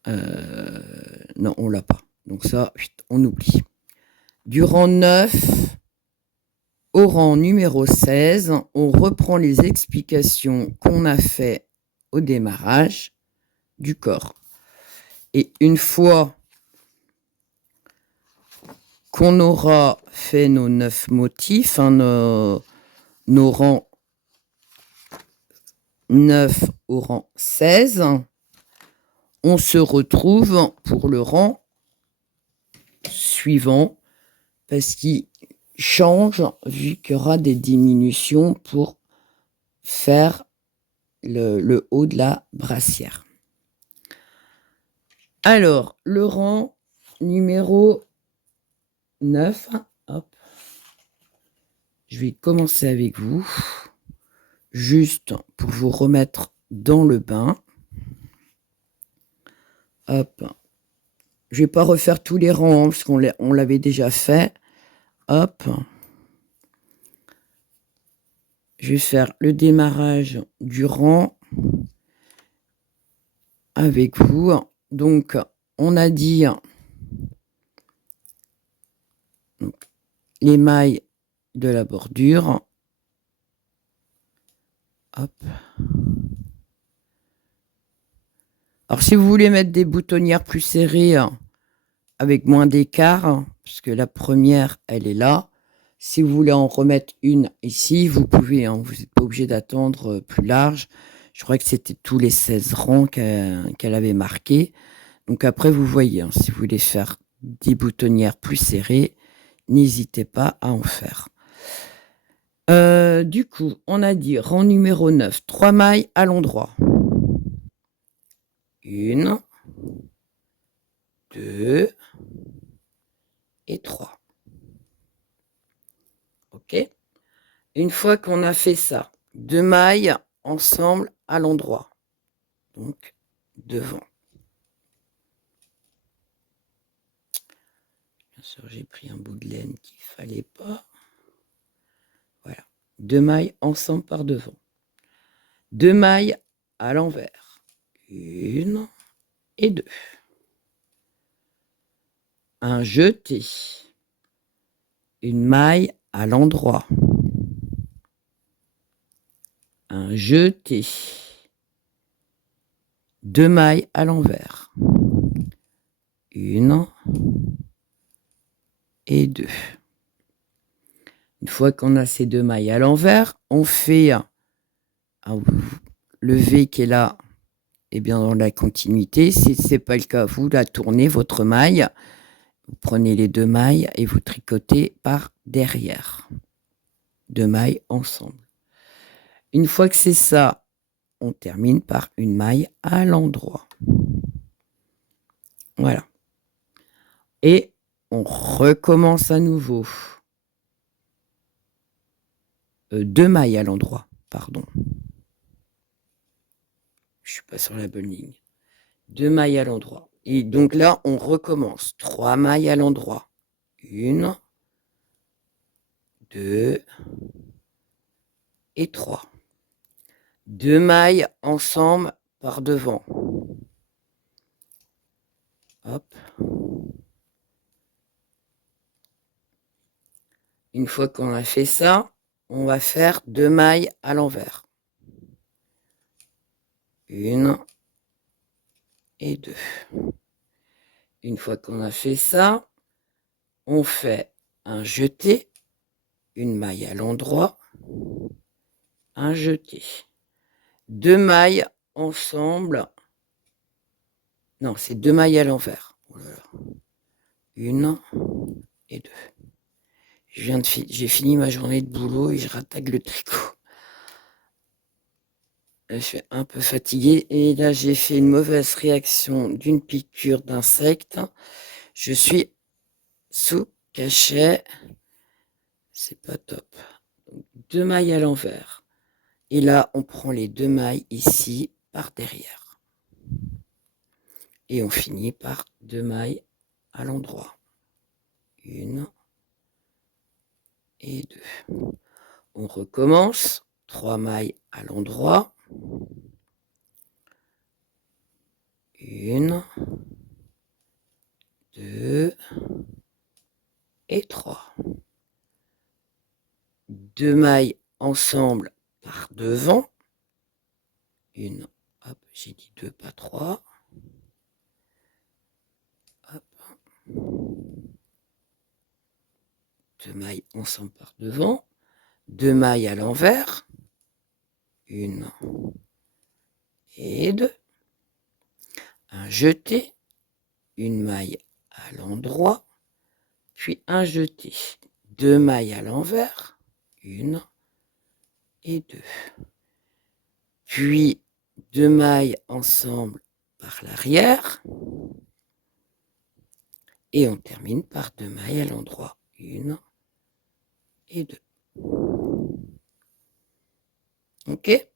Non, on l'a pas. Donc ça, on oublie. Du rang 9 au rang numéro 16, on reprend les explications qu'on a fait au démarrage du corps. Et une fois qu'on aura fait nos 9 motifs, nos rangs 9 au rang 16, on se retrouve pour le rang suivant, parce qu'il change vu qu'il y aura des diminutions pour faire le haut de la brassière. Alors, le rang numéro 9, hop, je vais commencer avec vous, juste pour vous remettre dans le bain. Hop, je vais pas refaire tous les rangs, parce qu'on l'avait déjà fait. Hop, je vais faire le démarrage du rang avec vous. Donc, on a dit les mailles de la bordure. Hop. Alors, si vous voulez mettre des boutonnières plus serrées, avec moins d'écart, parce que la première, elle est là. Si vous voulez en remettre une ici, vous pouvez. Vous n'êtes pas obligé d'attendre plus large. Je crois que c'était tous les 16 rangs qu'elle avait marqué. Donc après, vous voyez, si vous voulez faire des boutonnières plus serrées, n'hésitez pas à en faire. Du coup, on a dit rang numéro 9, 3 mailles à l'endroit. 1, 2 et 3. OK. Une fois qu'on a fait ça, 2 mailles ensemble à l'endroit. Donc, devant. Bien sûr, j'ai pris un bout de laine qu'il ne fallait pas. Voilà. 2 mailles ensemble par devant. 2 mailles à l'envers. 1 et 2. Un jeté. Une maille à l'endroit. Un jeté. 2 mailles à l'envers. 1 et 2. Une fois qu'on a ces 2 mailles à l'envers, on fait le V qui est là, et bien dans la continuité. Si ce n'est pas le cas, vous la tournez, votre maille. Vous prenez les 2 mailles et vous tricotez par derrière. 2 mailles ensemble. Une fois que c'est ça, on termine par une maille à l'endroit. Voilà. Et on recommence à nouveau. 2 mailles à l'endroit, pardon. Je suis pas sur la bonne ligne. 2 mailles à l'endroit. Et donc là, on recommence. 3 mailles à l'endroit. 1, 2 et 3. 2 mailles ensemble par devant. Hop. Une fois qu'on a fait ça, on va faire 2 mailles à l'envers. 1 et 2. Une fois qu'on a fait ça, on fait un jeté, une maille à l'endroit, un jeté. 2 mailles ensemble. Non, c'est 2 mailles à l'envers. Oh là là. 1 et 2. J'ai fini ma journée de boulot et je rattaque le tricot. Je suis un peu fatiguée et là j'ai fait une mauvaise réaction d'une piqûre d'insecte. Je suis sous cachet. C'est pas top. Donc, 2 mailles à l'envers. Et là, on prend les 2 mailles ici par derrière. Et on finit par 2 mailles à l'endroit. 1 et 2. On recommence. 3 mailles à l'endroit. 1, 2 et 3. 2 mailles ensemble par devant. 1, hop, j'ai dit 2, pas 3. Hop. 2 mailles ensemble par devant. 2 mailles à l'envers. 1 et 2. Un jeté. Une maille à l'endroit. Puis un jeté. 2 mailles à l'envers. 1 et 2. Puis 2 mailles ensemble par l'arrière. Et on termine par 2 mailles à l'endroit. 1 et 2. Ok?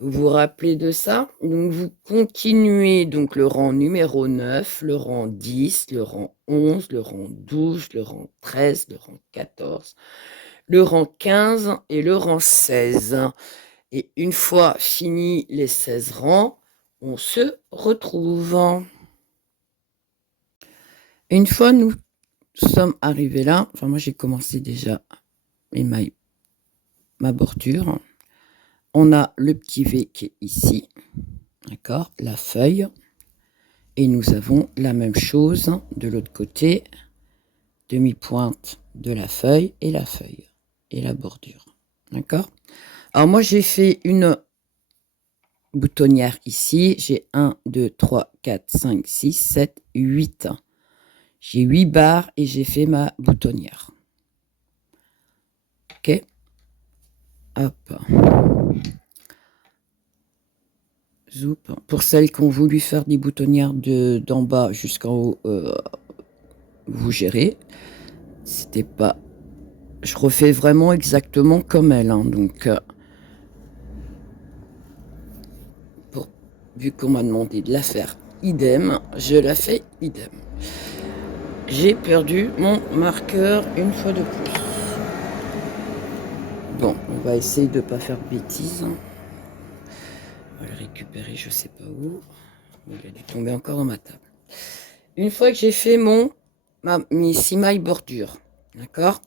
Vous vous rappelez de ça? Donc vous continuez donc le rang numéro 9, le rang 10, le rang 11, le rang 12, le rang 13, le rang 14, le rang 15 et le rang 16. Et une fois fini les 16 rangs, on se retrouve. Une fois nous sommes arrivés là, enfin moi j'ai commencé déjà ma bordure. On a le petit V qui est ici, d'accord, la feuille. Et nous avons la même chose de l'autre côté, demi-pointe de la feuille et la bordure, d'accord. Alors moi j'ai fait une boutonnière ici, j'ai 1, 2, 3, 4, 5, 6, 7, 8. J'ai 8 barres et j'ai fait ma boutonnière. Ok. Hop. Zoup. Pour celles qui ont voulu faire des boutonnières d'en bas jusqu'en haut, vous gérez. C'était pas... Je refais vraiment exactement comme elle. Hein, donc, vu qu'on m'a demandé de la faire idem, je la fais idem. J'ai perdu mon marqueur une fois de plus. Bon, on va essayer de ne pas faire de bêtises. On va le récupérer, je sais pas où. Il a dû tomber encore dans ma table. Une fois que j'ai fait mes 6 mailles bordure, d'accord,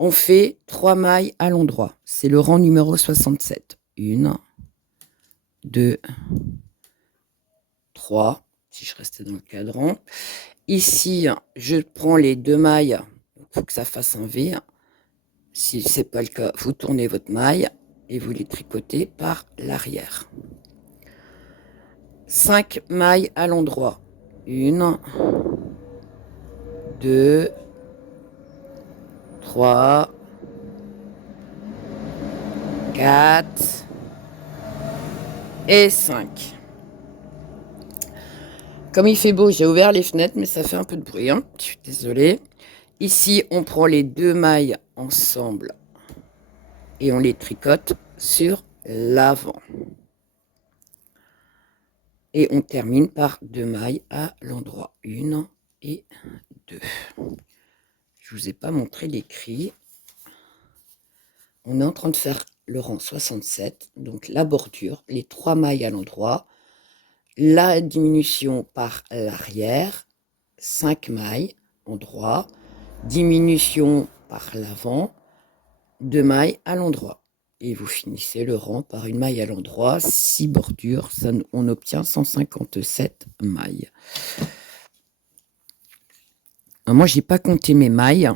on fait 3 mailles à l'endroit. C'est le rang numéro 67. 1, 2, 3, si je restais dans le cadran. Ici, je prends les 2 mailles, il faut que ça fasse un V. Si ce n'est pas le cas, vous tournez votre maille et vous les tricotez par l'arrière. 5 mailles à l'endroit. 1, 2, 3, 4 et 5. Comme il fait beau, j'ai ouvert les fenêtres, mais ça fait un peu de bruit, hein. Je suis désolée. Ici, on prend les 2 mailles ensemble et on les tricote sur l'avant. Et on termine par 2 mailles à l'endroit. 1 et 2. Je vous ai pas montré l'écrit. On est en train de faire le rang 67, donc la bordure, les 3 mailles à l'endroit, la diminution par l'arrière, 5 mailles endroit, diminution par l'avant, 2 mailles à l'endroit. Et vous finissez le rang par une maille à l'endroit, 6 bordures, ça, on obtient 157 mailles. Alors moi, j'ai pas compté mes mailles.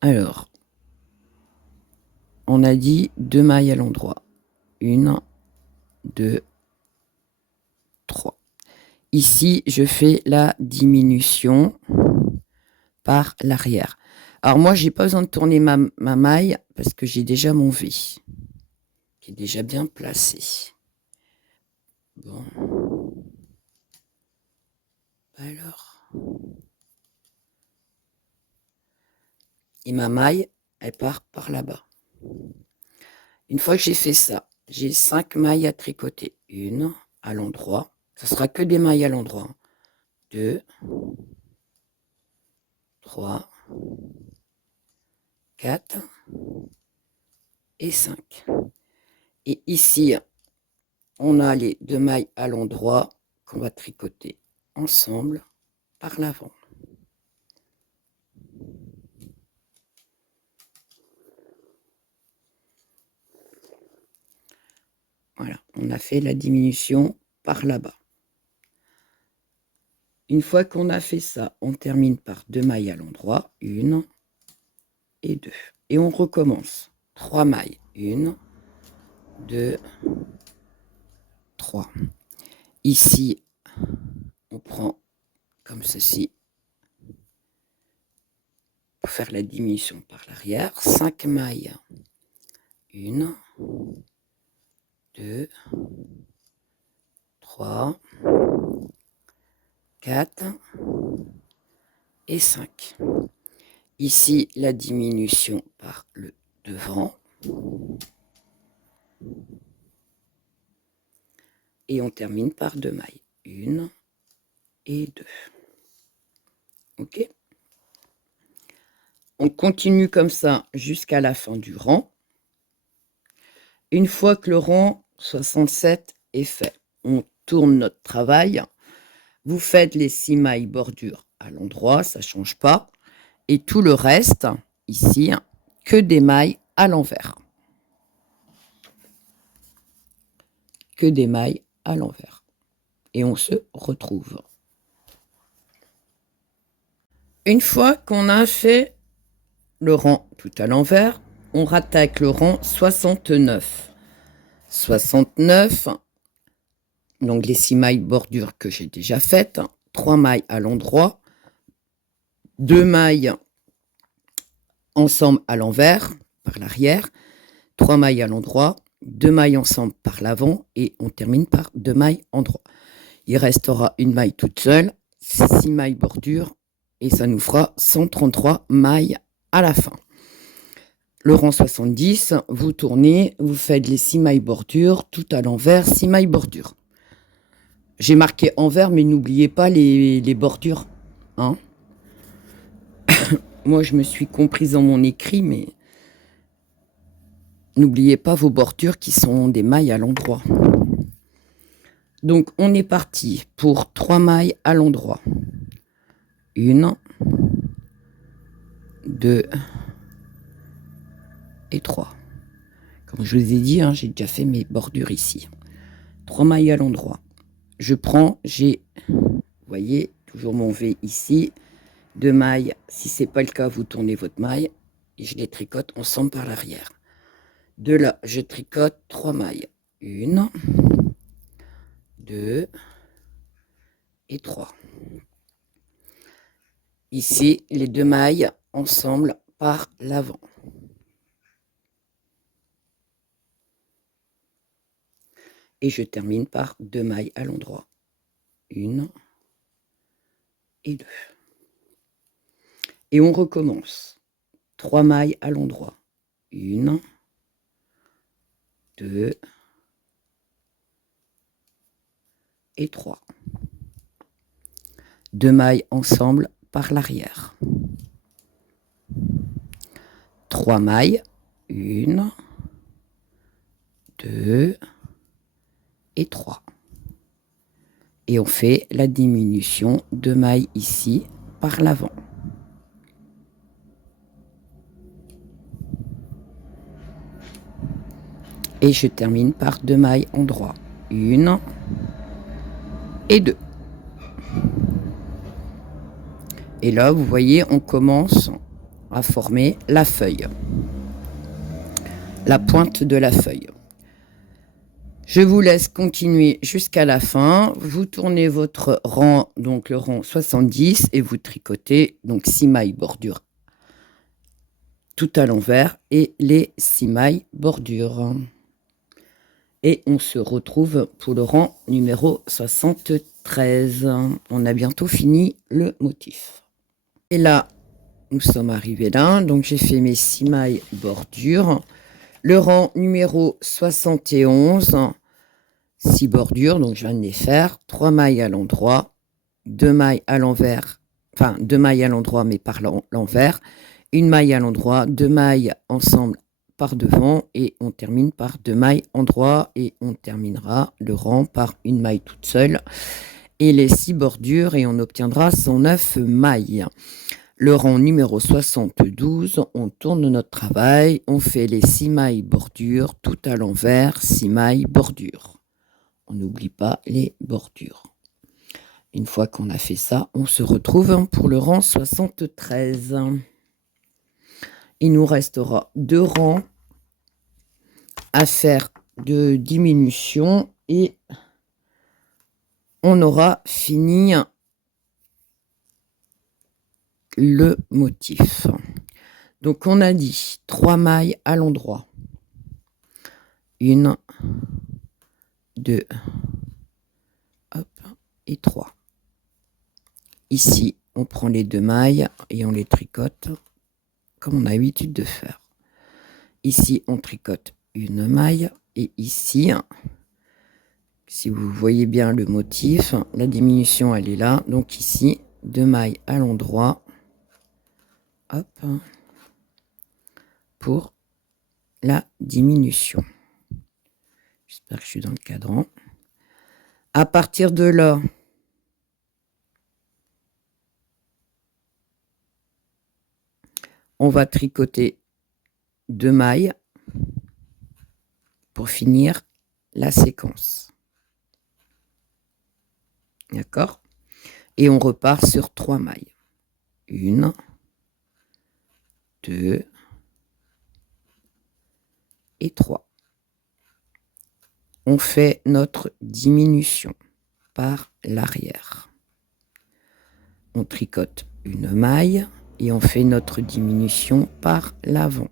Alors, on a dit 2 mailles à l'endroit. 1, 2, 3. Ici, je fais la diminution par l'arrière. Alors moi, j'ai pas besoin de tourner ma maille parce que j'ai déjà mon V qui est déjà bien placé. Bon. Alors. Et ma maille, elle part par là-bas. Une fois que j'ai fait ça, j'ai 5 mailles à tricoter. 1 à l'endroit. Ce sera que des mailles à l'endroit. 2, 3, 4 et 5. Et ici, on a les 2 mailles à l'endroit qu'on va tricoter ensemble par l'avant. Voilà, on a fait la diminution par là-bas. Une fois qu'on a fait ça, on termine par 2 mailles à l'endroit, 1 et 2. Et on recommence. 3 mailles, 1, 2, 3. Ici, on prend comme ceci pour faire la diminution par l'arrière. 5 mailles, 1, 2, 3, 4 et 5. Ici, la diminution par le devant. Et on termine par 2 mailles. 1 et 2. Ok? On continue comme ça jusqu'à la fin du rang. Une fois que le rang 67 est fait, on tourne notre travail. Vous faites les 6 mailles bordure à l'endroit, ça ne change pas. Et tout le reste, ici, que des mailles à l'envers. Que des mailles à l'envers. Et on se retrouve. Une fois qu'on a fait le rang tout à l'envers, on rattaque le rang 69. 69, donc les 6 mailles bordure que j'ai déjà faites, 3 mailles à l'endroit, 2 mailles ensemble à l'envers, par l'arrière, 3 mailles à l'endroit, 2 mailles ensemble par l'avant et on termine par 2 mailles endroit. Il restera une maille toute seule, 6 mailles bordure et ça nous fera 133 mailles à la fin. Le rang 70, vous tournez, vous faites les 6 mailles bordure, tout à l'envers, 6 mailles bordure. J'ai marqué envers, mais n'oubliez pas les bordures. Hein. Moi, je me suis comprise dans mon écrit, mais n'oubliez pas vos bordures qui sont des mailles à l'endroit. Donc, on est parti pour 3 mailles à l'endroit. 1, 2 et 3. Comme je vous ai dit, hein, j'ai déjà fait mes bordures ici. 3 mailles à l'endroit. Je prends, vous voyez, toujours mon V ici. 2 mailles. Si ce n'est pas le cas, vous tournez votre maille et je les tricote ensemble par l'arrière. De là, je tricote 3 mailles. 1, 2 et 3. Ici, les 2 mailles ensemble par l'avant. et je termine par 2 mailles à l'endroit. 1 et 2. Et on recommence. 3 mailles à l'endroit. 1, 2 et 3. 2 mailles ensemble par l'arrière. 3 mailles. 1, 2 et 3. Et on fait la diminution de mailles ici par l'avant. Et je termine par 2 mailles en droit. 1 et 2. Et là, vous voyez, on commence à former la feuille. La pointe de la feuille. Je vous laisse continuer jusqu'à la fin. Vous tournez votre rang, donc le rang 70, et vous tricotez donc 6 mailles bordure tout à l'envers et les 6 mailles bordure. Et on se retrouve pour le rang numéro 73. On a bientôt fini le motif. Et là, nous sommes arrivés là. Donc j'ai fait mes 6 mailles bordure. Le rang numéro 71. 6 bordures, donc je viens de les faire. 3 mailles à l'endroit. 2 mailles à l'envers. Enfin, 2 mailles à l'endroit, mais par l'envers. 1 maille à l'endroit. 2 mailles ensemble par devant et on termine par 2 mailles endroit et on terminera le rang par une maille toute seule et les 6 bordures et on obtiendra 109 mailles. Le rang numéro 72, on tourne notre travail, on fait les 6 mailles bordures tout à l'envers, 6 mailles bordures. On n'oublie pas les bordures. Une fois qu'on a fait ça, on se retrouve pour le rang 73. Il nous restera 2 rangs à faire de diminution et on aura fini le motif. Donc on a dit 3 mailles à l'endroit. 1, 2, hop, et 3. Ici, on prend les 2 mailles et on les tricote comme on a l'habitude de faire. Ici, on tricote une maille et ici, si vous voyez bien le motif, la diminution elle est là. Donc ici, 2 mailles à l'endroit, hop, pour la diminution. J'espère que je suis dans le cadran. À partir de là, on va tricoter 2 mailles pour finir la séquence. D'accord? Et on repart sur 3 mailles. 1, 2 et 3. On fait notre diminution par l'arrière. On tricote une maille et on fait notre diminution par l'avant.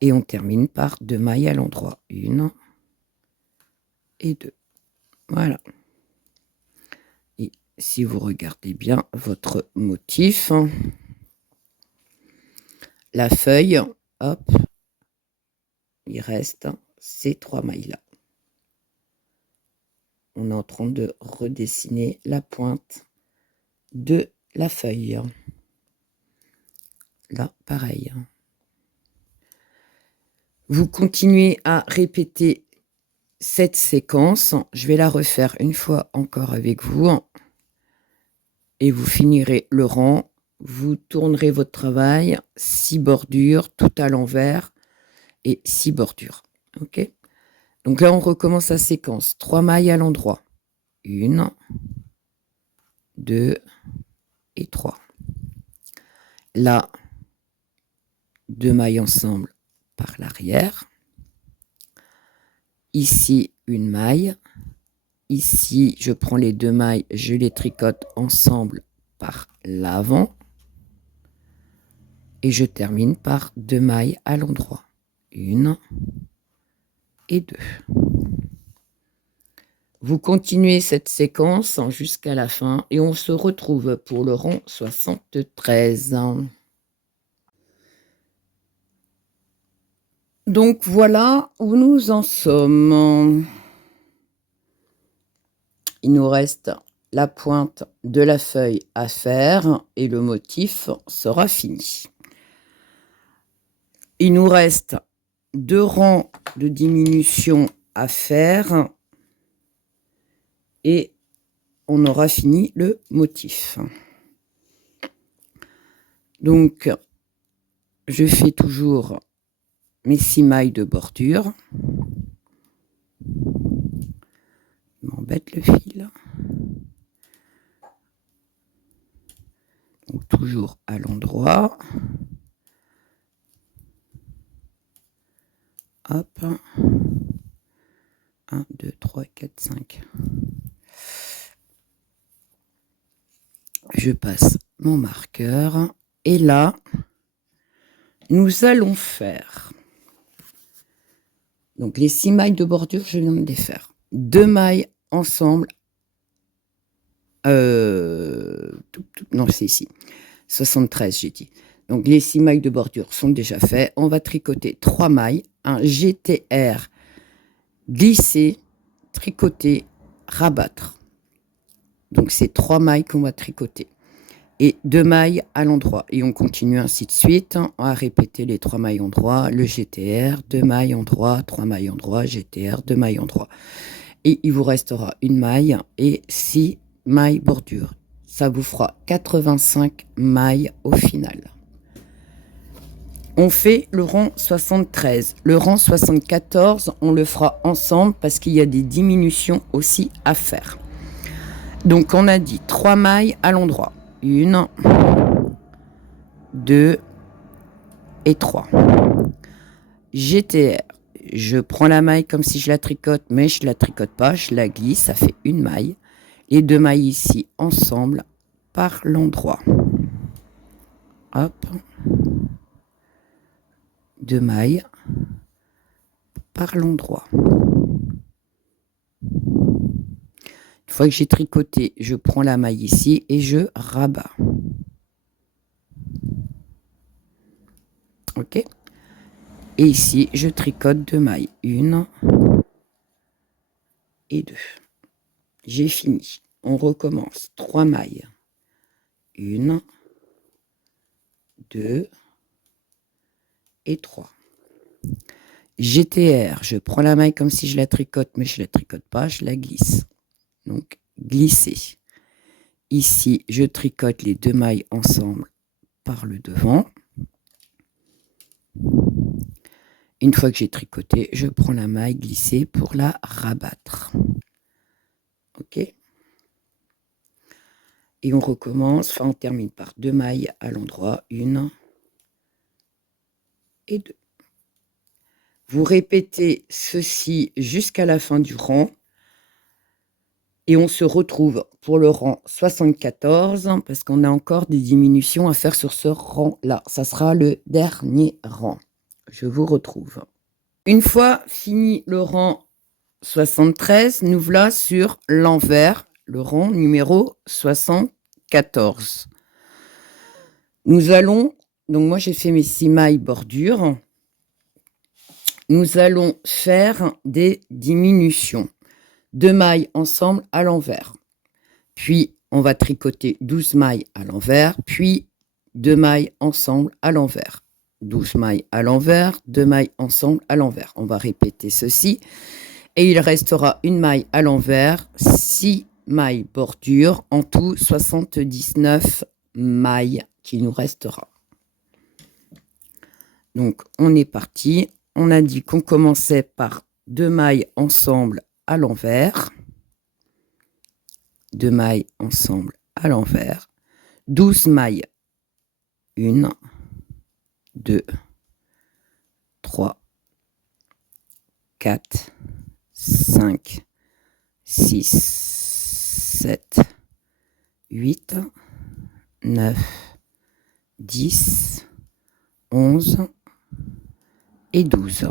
Et on termine par 2 mailles à l'endroit. 1 et 2. Voilà. Et si vous regardez bien votre motif, la feuille, hop, il reste ces 3 mailles-là. On est en train de redessiner la pointe de la feuille. Là, pareil. Vous continuez à répéter cette séquence. Je vais la refaire une fois encore avec vous. Et vous finirez le rang. Vous tournerez votre travail. 6 bordures tout à l'envers et 6 bordures. Ok? Donc là, on recommence la séquence. 3 mailles à l'endroit. 1, 2 et 3. Là, 2 mailles ensemble par l'arrière. Ici, une maille. Ici, je prends les 2 mailles, je les tricote ensemble par l'avant. Et je termine par 2 mailles à l'endroit. 1 et 2. Vous continuez cette séquence jusqu'à la fin et on se retrouve pour le rang 73. Donc voilà où nous en sommes. Il nous reste la pointe de la feuille à faire et le motif sera fini. Il nous reste 2 rangs de diminution à faire et on aura fini le motif. Donc, je fais toujours mes 6 mailles de bordure. Il m'embête le fil. Donc, toujours à l'endroit. Hop. 1, 2, 3, 4, 5. Je passe mon marqueur. Et là, nous allons faire... Donc, les 6 mailles de bordure, je viens de les faire. 2 mailles ensemble. Non, c'est ici. 73, j'ai dit. Donc, les 6 mailles de bordure sont déjà faites. On va tricoter 3 mailles. Un GTR, glisser, tricoter, rabattre. Donc, c'est 3 mailles qu'on va tricoter. Et 2 mailles à l'endroit. Et on continue ainsi de suite. On va répéter les 3 mailles endroit, le GTR, 2 mailles endroit, 3 mailles endroit, GTR, 2 mailles endroit. Et il vous restera une maille et 6 mailles bordure. Ça vous fera 85 mailles au final. On fait le rang 73. Le rang 74, on le fera ensemble parce qu'il y a des diminutions aussi à faire. Donc, on a dit 3 mailles à l'endroit. 1, 2 et 3. GTR. Je prends la maille comme si je la tricote, mais je ne la tricote pas. Je la glisse, ça fait une maille. Et 2 mailles ici ensemble par l'endroit. Hop. 2 mailles par l'endroit. Une fois que j'ai tricoté, je prends la maille ici et je rabats. Ok. Et ici, je tricote 2 mailles. 1 et 2. J'ai fini. On recommence. 3 mailles. 1, 2 et 3. GTR, je prends la maille comme si je la tricote, mais je ne la tricote pas, je la glisse. Donc, glisser. Ici, je tricote les 2 mailles ensemble par le devant. Une fois que j'ai tricoté, je prends la maille glissée pour la rabattre. Ok. Et on recommence, enfin on termine par 2 mailles à l'endroit, 1 et 2. Vous répétez ceci jusqu'à la fin du rang. Et on se retrouve pour le rang 74, parce qu'on a encore des diminutions à faire sur ce rang-là. Ça sera le dernier rang. Je vous retrouve. Une fois fini le rang 73, nous voilà sur l'envers, le rang numéro 74. Nous allons, donc moi j'ai fait mes 6 mailles bordure. Nous allons faire des diminutions. 2 mailles ensemble à l'envers. Puis, on va tricoter 12 mailles à l'envers, puis 2 mailles ensemble à l'envers. 12 mailles à l'envers, 2 mailles ensemble à l'envers. On va répéter ceci. Et il restera une maille à l'envers, 6 mailles bordure, en tout 79 mailles qui nous restera. Donc, on est parti. On a dit qu'on commençait par 2 mailles ensemble à l'envers. 2 mailles ensemble à l'envers. 12 mailles. 1, 2, 3, 4, 5, 6, 7, 8, 9, 10, 11 et 12.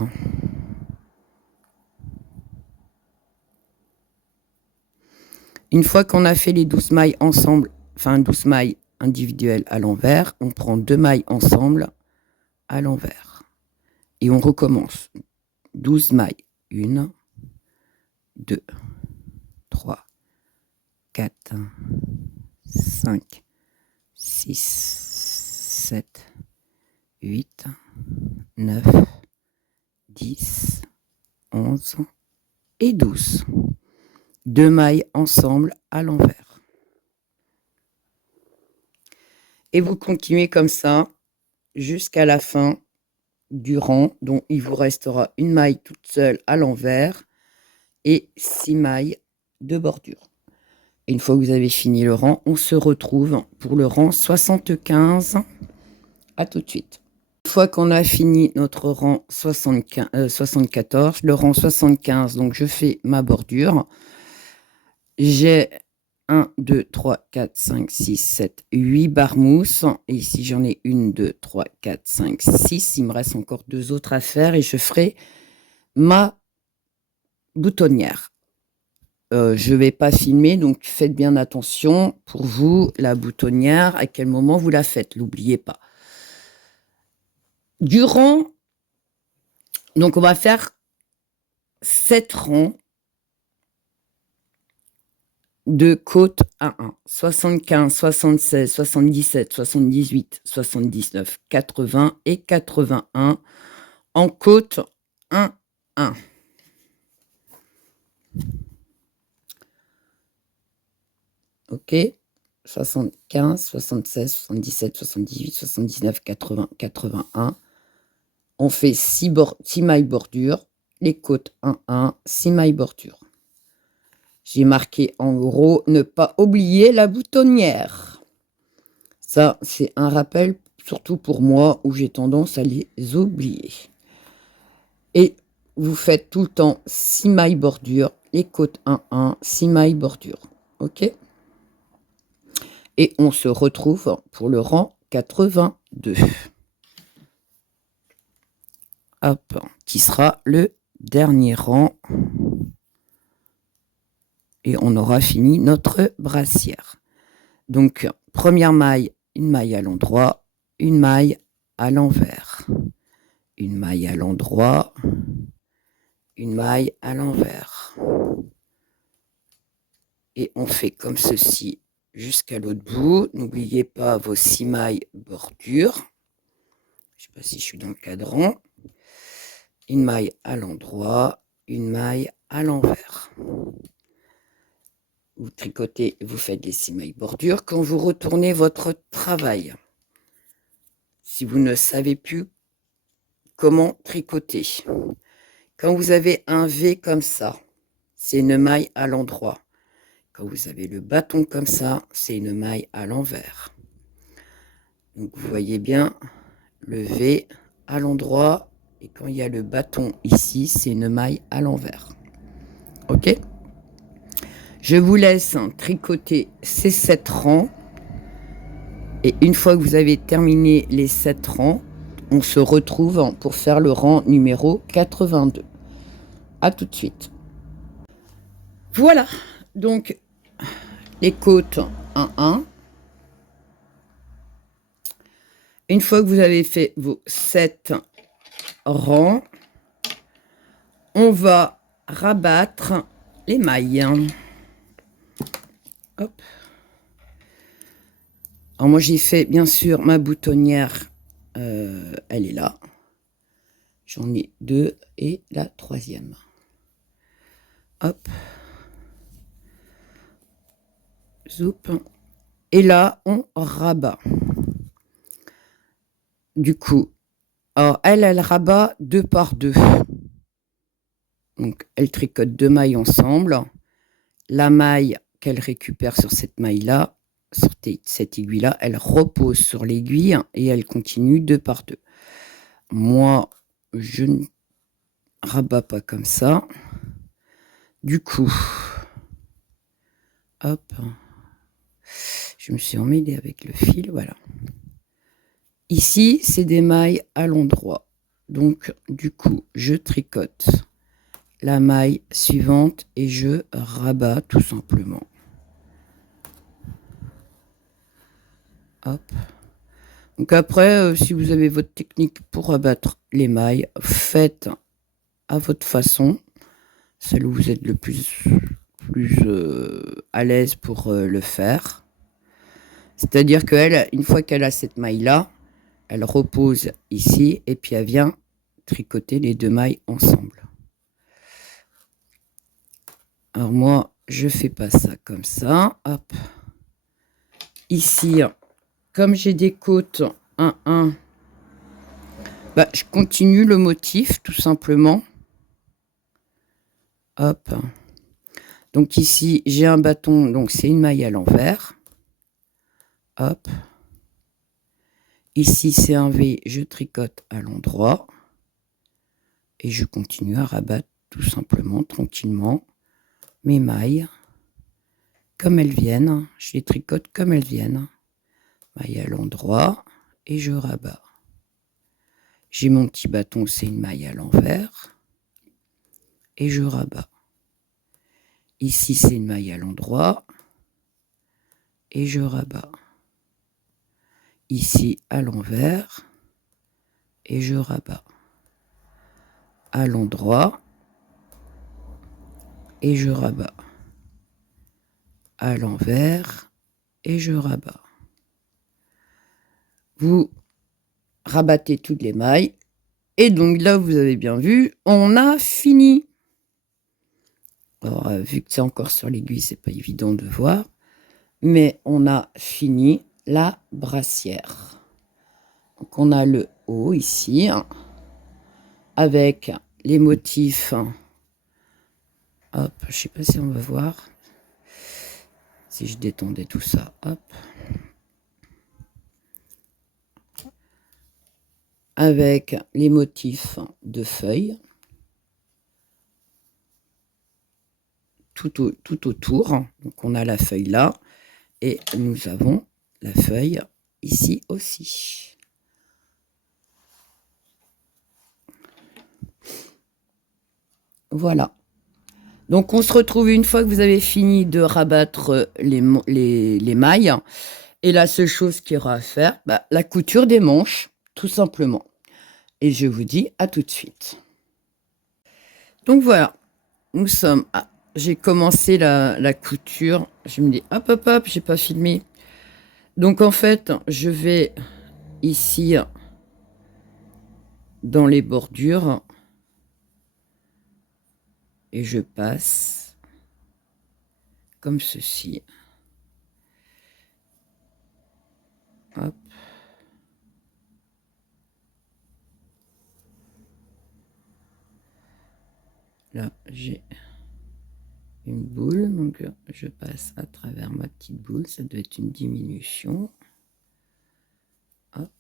Une fois qu'on a fait les 12 mailles ensemble, enfin 12 mailles individuelles à l'envers, on prend 2 mailles ensemble à l'envers. Et on recommence. 12 mailles. 1, 2, 3, 4, 5, 6, 7, 8, 9, 10, 11 et 12. 2 mailles ensemble à l'envers. Et vous continuez comme ça jusqu'à la fin du rang, dont il vous restera une maille toute seule à l'envers et 6 mailles de bordure. Et une fois que vous avez fini le rang, on se retrouve pour le rang 75. À tout de suite. Une fois qu'on a fini notre rang 74, le rang 75, donc je fais ma bordure. J'ai 1, 2, 3, 4, 5, 6, 7, 8 barres mousse. Et ici, j'en ai 1, 2, 3, 4, 5, 6. Il me reste encore 2 autres à faire et je ferai ma boutonnière. Je ne vais pas filmer, donc faites bien attention. Pour vous, la boutonnière, à quel moment vous la faites, n'oubliez pas. Durant, donc on va faire 7 rangs de côte à 1. 75, 76, 77, 78, 79, 80 et 81 en côte 1, 1. Ok, 75, 76, 77, 78, 79, 80, 81. On fait 6 mailles bordure, les côtes 1, 1, 6 mailles bordure. J'ai marqué en gros, ne pas oublier la boutonnière. Ça, c'est un rappel, surtout pour moi, où j'ai tendance à les oublier. Et vous faites tout le temps 6 mailles bordure, les côtes 1, 1, 6 mailles bordure. Ok ? Et on se retrouve pour le rang 82. Hop, qui sera le dernier rang. Et on aura fini notre brassière. Donc, première maille, une maille à l'endroit, une maille à l'envers, une maille à l'endroit, une maille à l'envers. Et on fait comme ceci jusqu'à l'autre bout. N'oubliez pas vos 6 mailles bordure. Je ne sais pas si je suis dans le cadran. Une maille à l'endroit, une maille à l'envers. Vous tricotez, vous faites les 6 mailles bordure. Quand vous retournez votre travail, si vous ne savez plus comment tricoter, quand vous avez un V comme ça, c'est une maille à l'endroit. Quand vous avez le bâton comme ça, c'est une maille à l'envers. Donc vous voyez bien le V à l'endroit. Et quand il y a le bâton ici, c'est une maille à l'envers. Ok ? Je vous laisse tricoter ces 7 rangs. Et une fois que vous avez terminé les 7 rangs, on se retrouve pour faire le rang numéro 82. À tout de suite. Voilà. Donc, les côtes 1-1. Une fois que vous avez fait vos 7 rangs, on va rabattre les mailles. Hop. Alors moi j'ai fait bien sûr ma boutonnière, elle est là. J'en ai 2 et la 3e. Hop. Zoup. Et là on rabat. Du coup, alors elle rabat 2 par 2. Donc elle tricote 2 mailles ensemble. La maille qu'elle récupère sur cette maille-là, sur cette aiguille-là, elle repose sur l'aiguille et elle continue 2 par 2. Moi, je ne rabats pas comme ça. Du coup, hop, je me suis emmêlée avec le fil, voilà. Ici, c'est des mailles à l'endroit. Donc, du coup, je tricote la maille suivante et je rabats tout simplement. Hop. Donc après, si vous avez votre technique pour rabattre les mailles, faites à votre façon, celle où vous êtes le plus à l'aise pour le faire. C'est-à-dire qu'elle, une fois qu'elle a cette maille-là, elle repose ici et puis elle vient tricoter les deux mailles ensemble. Alors moi, je fais pas ça comme ça. Hop. Ici, comme j'ai des côtes 1-1, bah, je continue le motif tout simplement. Hop. Donc ici, j'ai un bâton, donc c'est une maille à l'envers. Hop. Ici, c'est un V, je tricote à l'endroit. Et je continue à rabattre tout simplement, tranquillement, mes mailles comme elles viennent. Je les tricote comme elles viennent. Maille à l'endroit et je rabats. J'ai mon petit bâton, c'est une maille à l'envers. Et je rabats. Ici, c'est une maille à l'endroit. Et je rabats. Ici, à l'envers. Et je rabats. À l'endroit. Et je rabats. À l'envers. Et je rabats. Vous rabattez toutes les mailles. Et donc là, vous avez bien vu, on a fini. Alors, vu que c'est encore sur l'aiguille, c'est pas évident de voir. Mais on a fini la brassière. Donc on a le haut ici, avec les motifs. Hop, je sais pas si on va voir. Si je détendais tout ça, hop. Avec les motifs de feuilles. Tout autour. Donc on a la feuille là. Et nous avons la feuille ici aussi. Voilà. Donc on se retrouve une fois que vous avez fini de rabattre les mailles. Et la seule chose qu'il y aura à faire, bah, la couture des manches, tout simplement. Et je vous dis à tout de suite. Donc voilà, nous sommes... Ah, j'ai commencé la couture. Je me dis, hop, hop, hop, j'ai pas filmé. Donc en fait, je vais ici, dans les bordures, et je passe comme ceci. Hop. Là, j'ai une boule, donc je passe à travers ma petite boule. Ça doit être une diminution. Hop.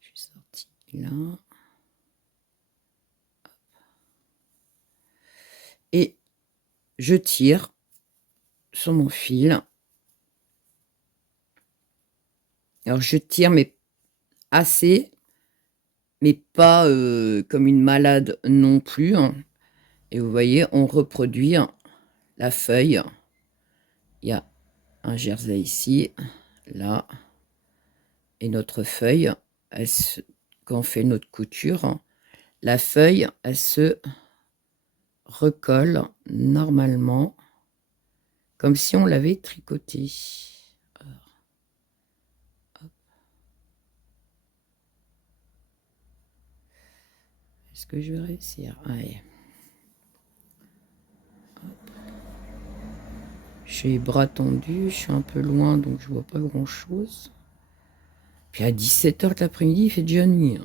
Je suis sortie là. Et je tire sur mon fil. Alors je tire mais assez, mais pas comme une malade non plus. Et vous voyez, on reproduit la feuille. Il y a un jersey ici, là. Et notre feuille, quand on fait notre couture, la feuille, elle se recolle normalement comme si on l'avait tricotée. Est-ce que je vais réussir? Allez. J'ai les bras tendus, je suis un peu loin, donc je vois pas grand-chose. Puis à 17 h de l'après-midi, il fait déjà nuit.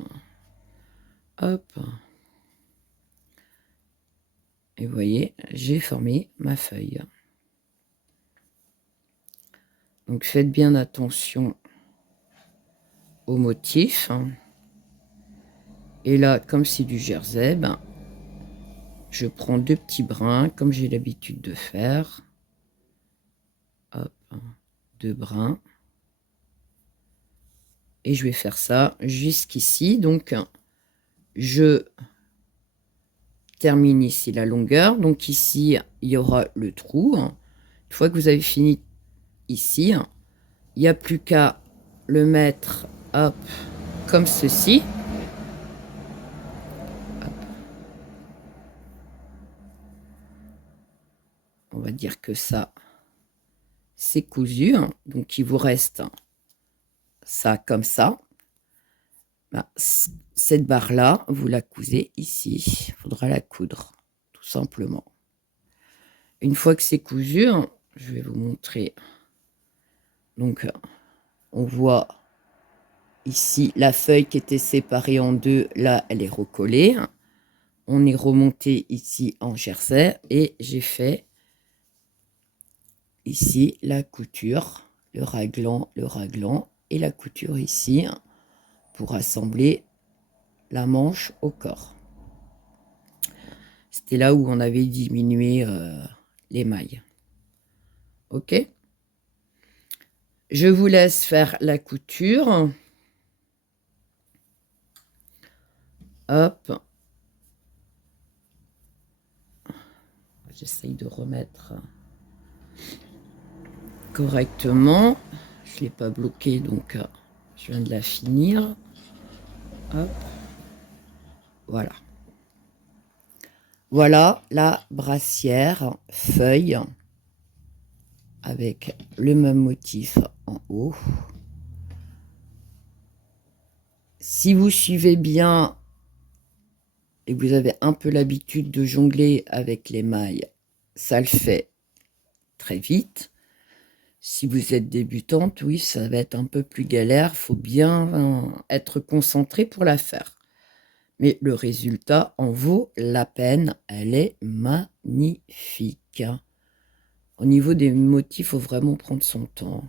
Hop. Et vous voyez, j'ai formé ma feuille. Donc faites bien attention au motif. Et là, comme c'est du jersey, ben, je prends 2 petits brins, comme j'ai l'habitude de faire. Hop, 2 brins. Et je vais faire ça jusqu'ici. Donc, je termine ici la longueur. Donc ici, il y aura le trou. Une fois que vous avez fini ici, il n'y a plus qu'à le mettre, hop, comme ceci. Hop. On va dire que ça, c'est cousu. Donc, il vous reste ça comme ça. Bah, cette barre-là, vous la cousez ici. Il faudra la coudre, tout simplement. Une fois que c'est cousu, je vais vous montrer. Donc, on voit ici la feuille qui était séparée en deux. Là, elle est recollée. On est remonté ici en jersey et j'ai fait ici la couture, le raglan et la couture ici pour assembler la manche au corps. C'était là où on avait diminué les mailles. Ok, je vous laisse faire la couture. Hop, j'essaye de remettre correctement. Je ne l'ai pas bloqué, donc je viens de la finir. Hop, voilà. Voilà la brassière feuille avec le même motif en haut. Si vous suivez bien et que vous avez un peu l'habitude de jongler avec les mailles, ça le fait très vite. Si vous êtes débutante, oui, ça va être un peu plus galère. Il faut bien être concentré pour la faire. Mais le résultat en vaut la peine. Elle est magnifique. Au niveau des motifs, il faut vraiment prendre son temps.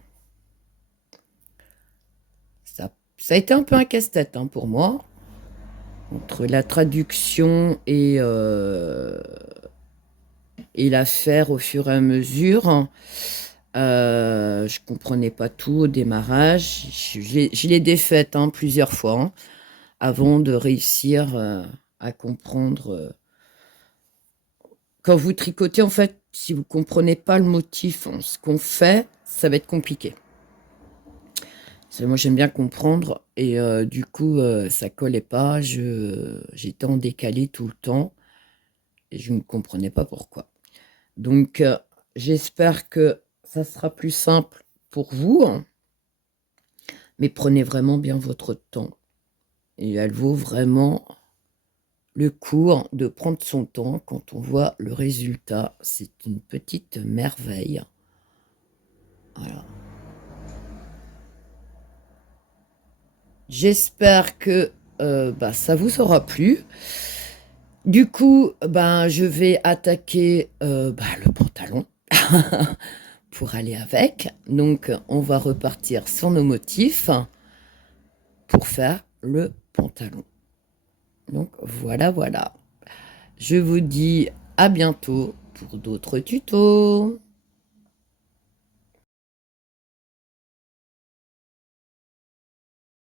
Ça a été un peu un casse-tête pour moi. Entre la traduction et la faire au fur et à mesure. Je comprenais pas tout au démarrage. Je l'ai défaite plusieurs fois avant de réussir à comprendre. Quand vous tricotez, en fait, si vous comprenez pas le motif, ce qu'on fait, ça va être compliqué. Moi, j'aime bien comprendre et du coup, ça collait pas. J'étais en décalé tout le temps et je ne comprenais pas pourquoi. Donc, j'espère que ça sera plus simple pour vous, mais prenez vraiment bien votre temps. Et elle vaut vraiment le coup de prendre son temps quand on voit le résultat. C'est une petite merveille. Voilà. J'espère que ça vous aura plu. Du coup, je vais attaquer le pantalon pour aller avec. Donc, on va repartir sur nos motifs pour faire le pantalon. Donc, voilà. Je vous dis à bientôt pour d'autres tutos.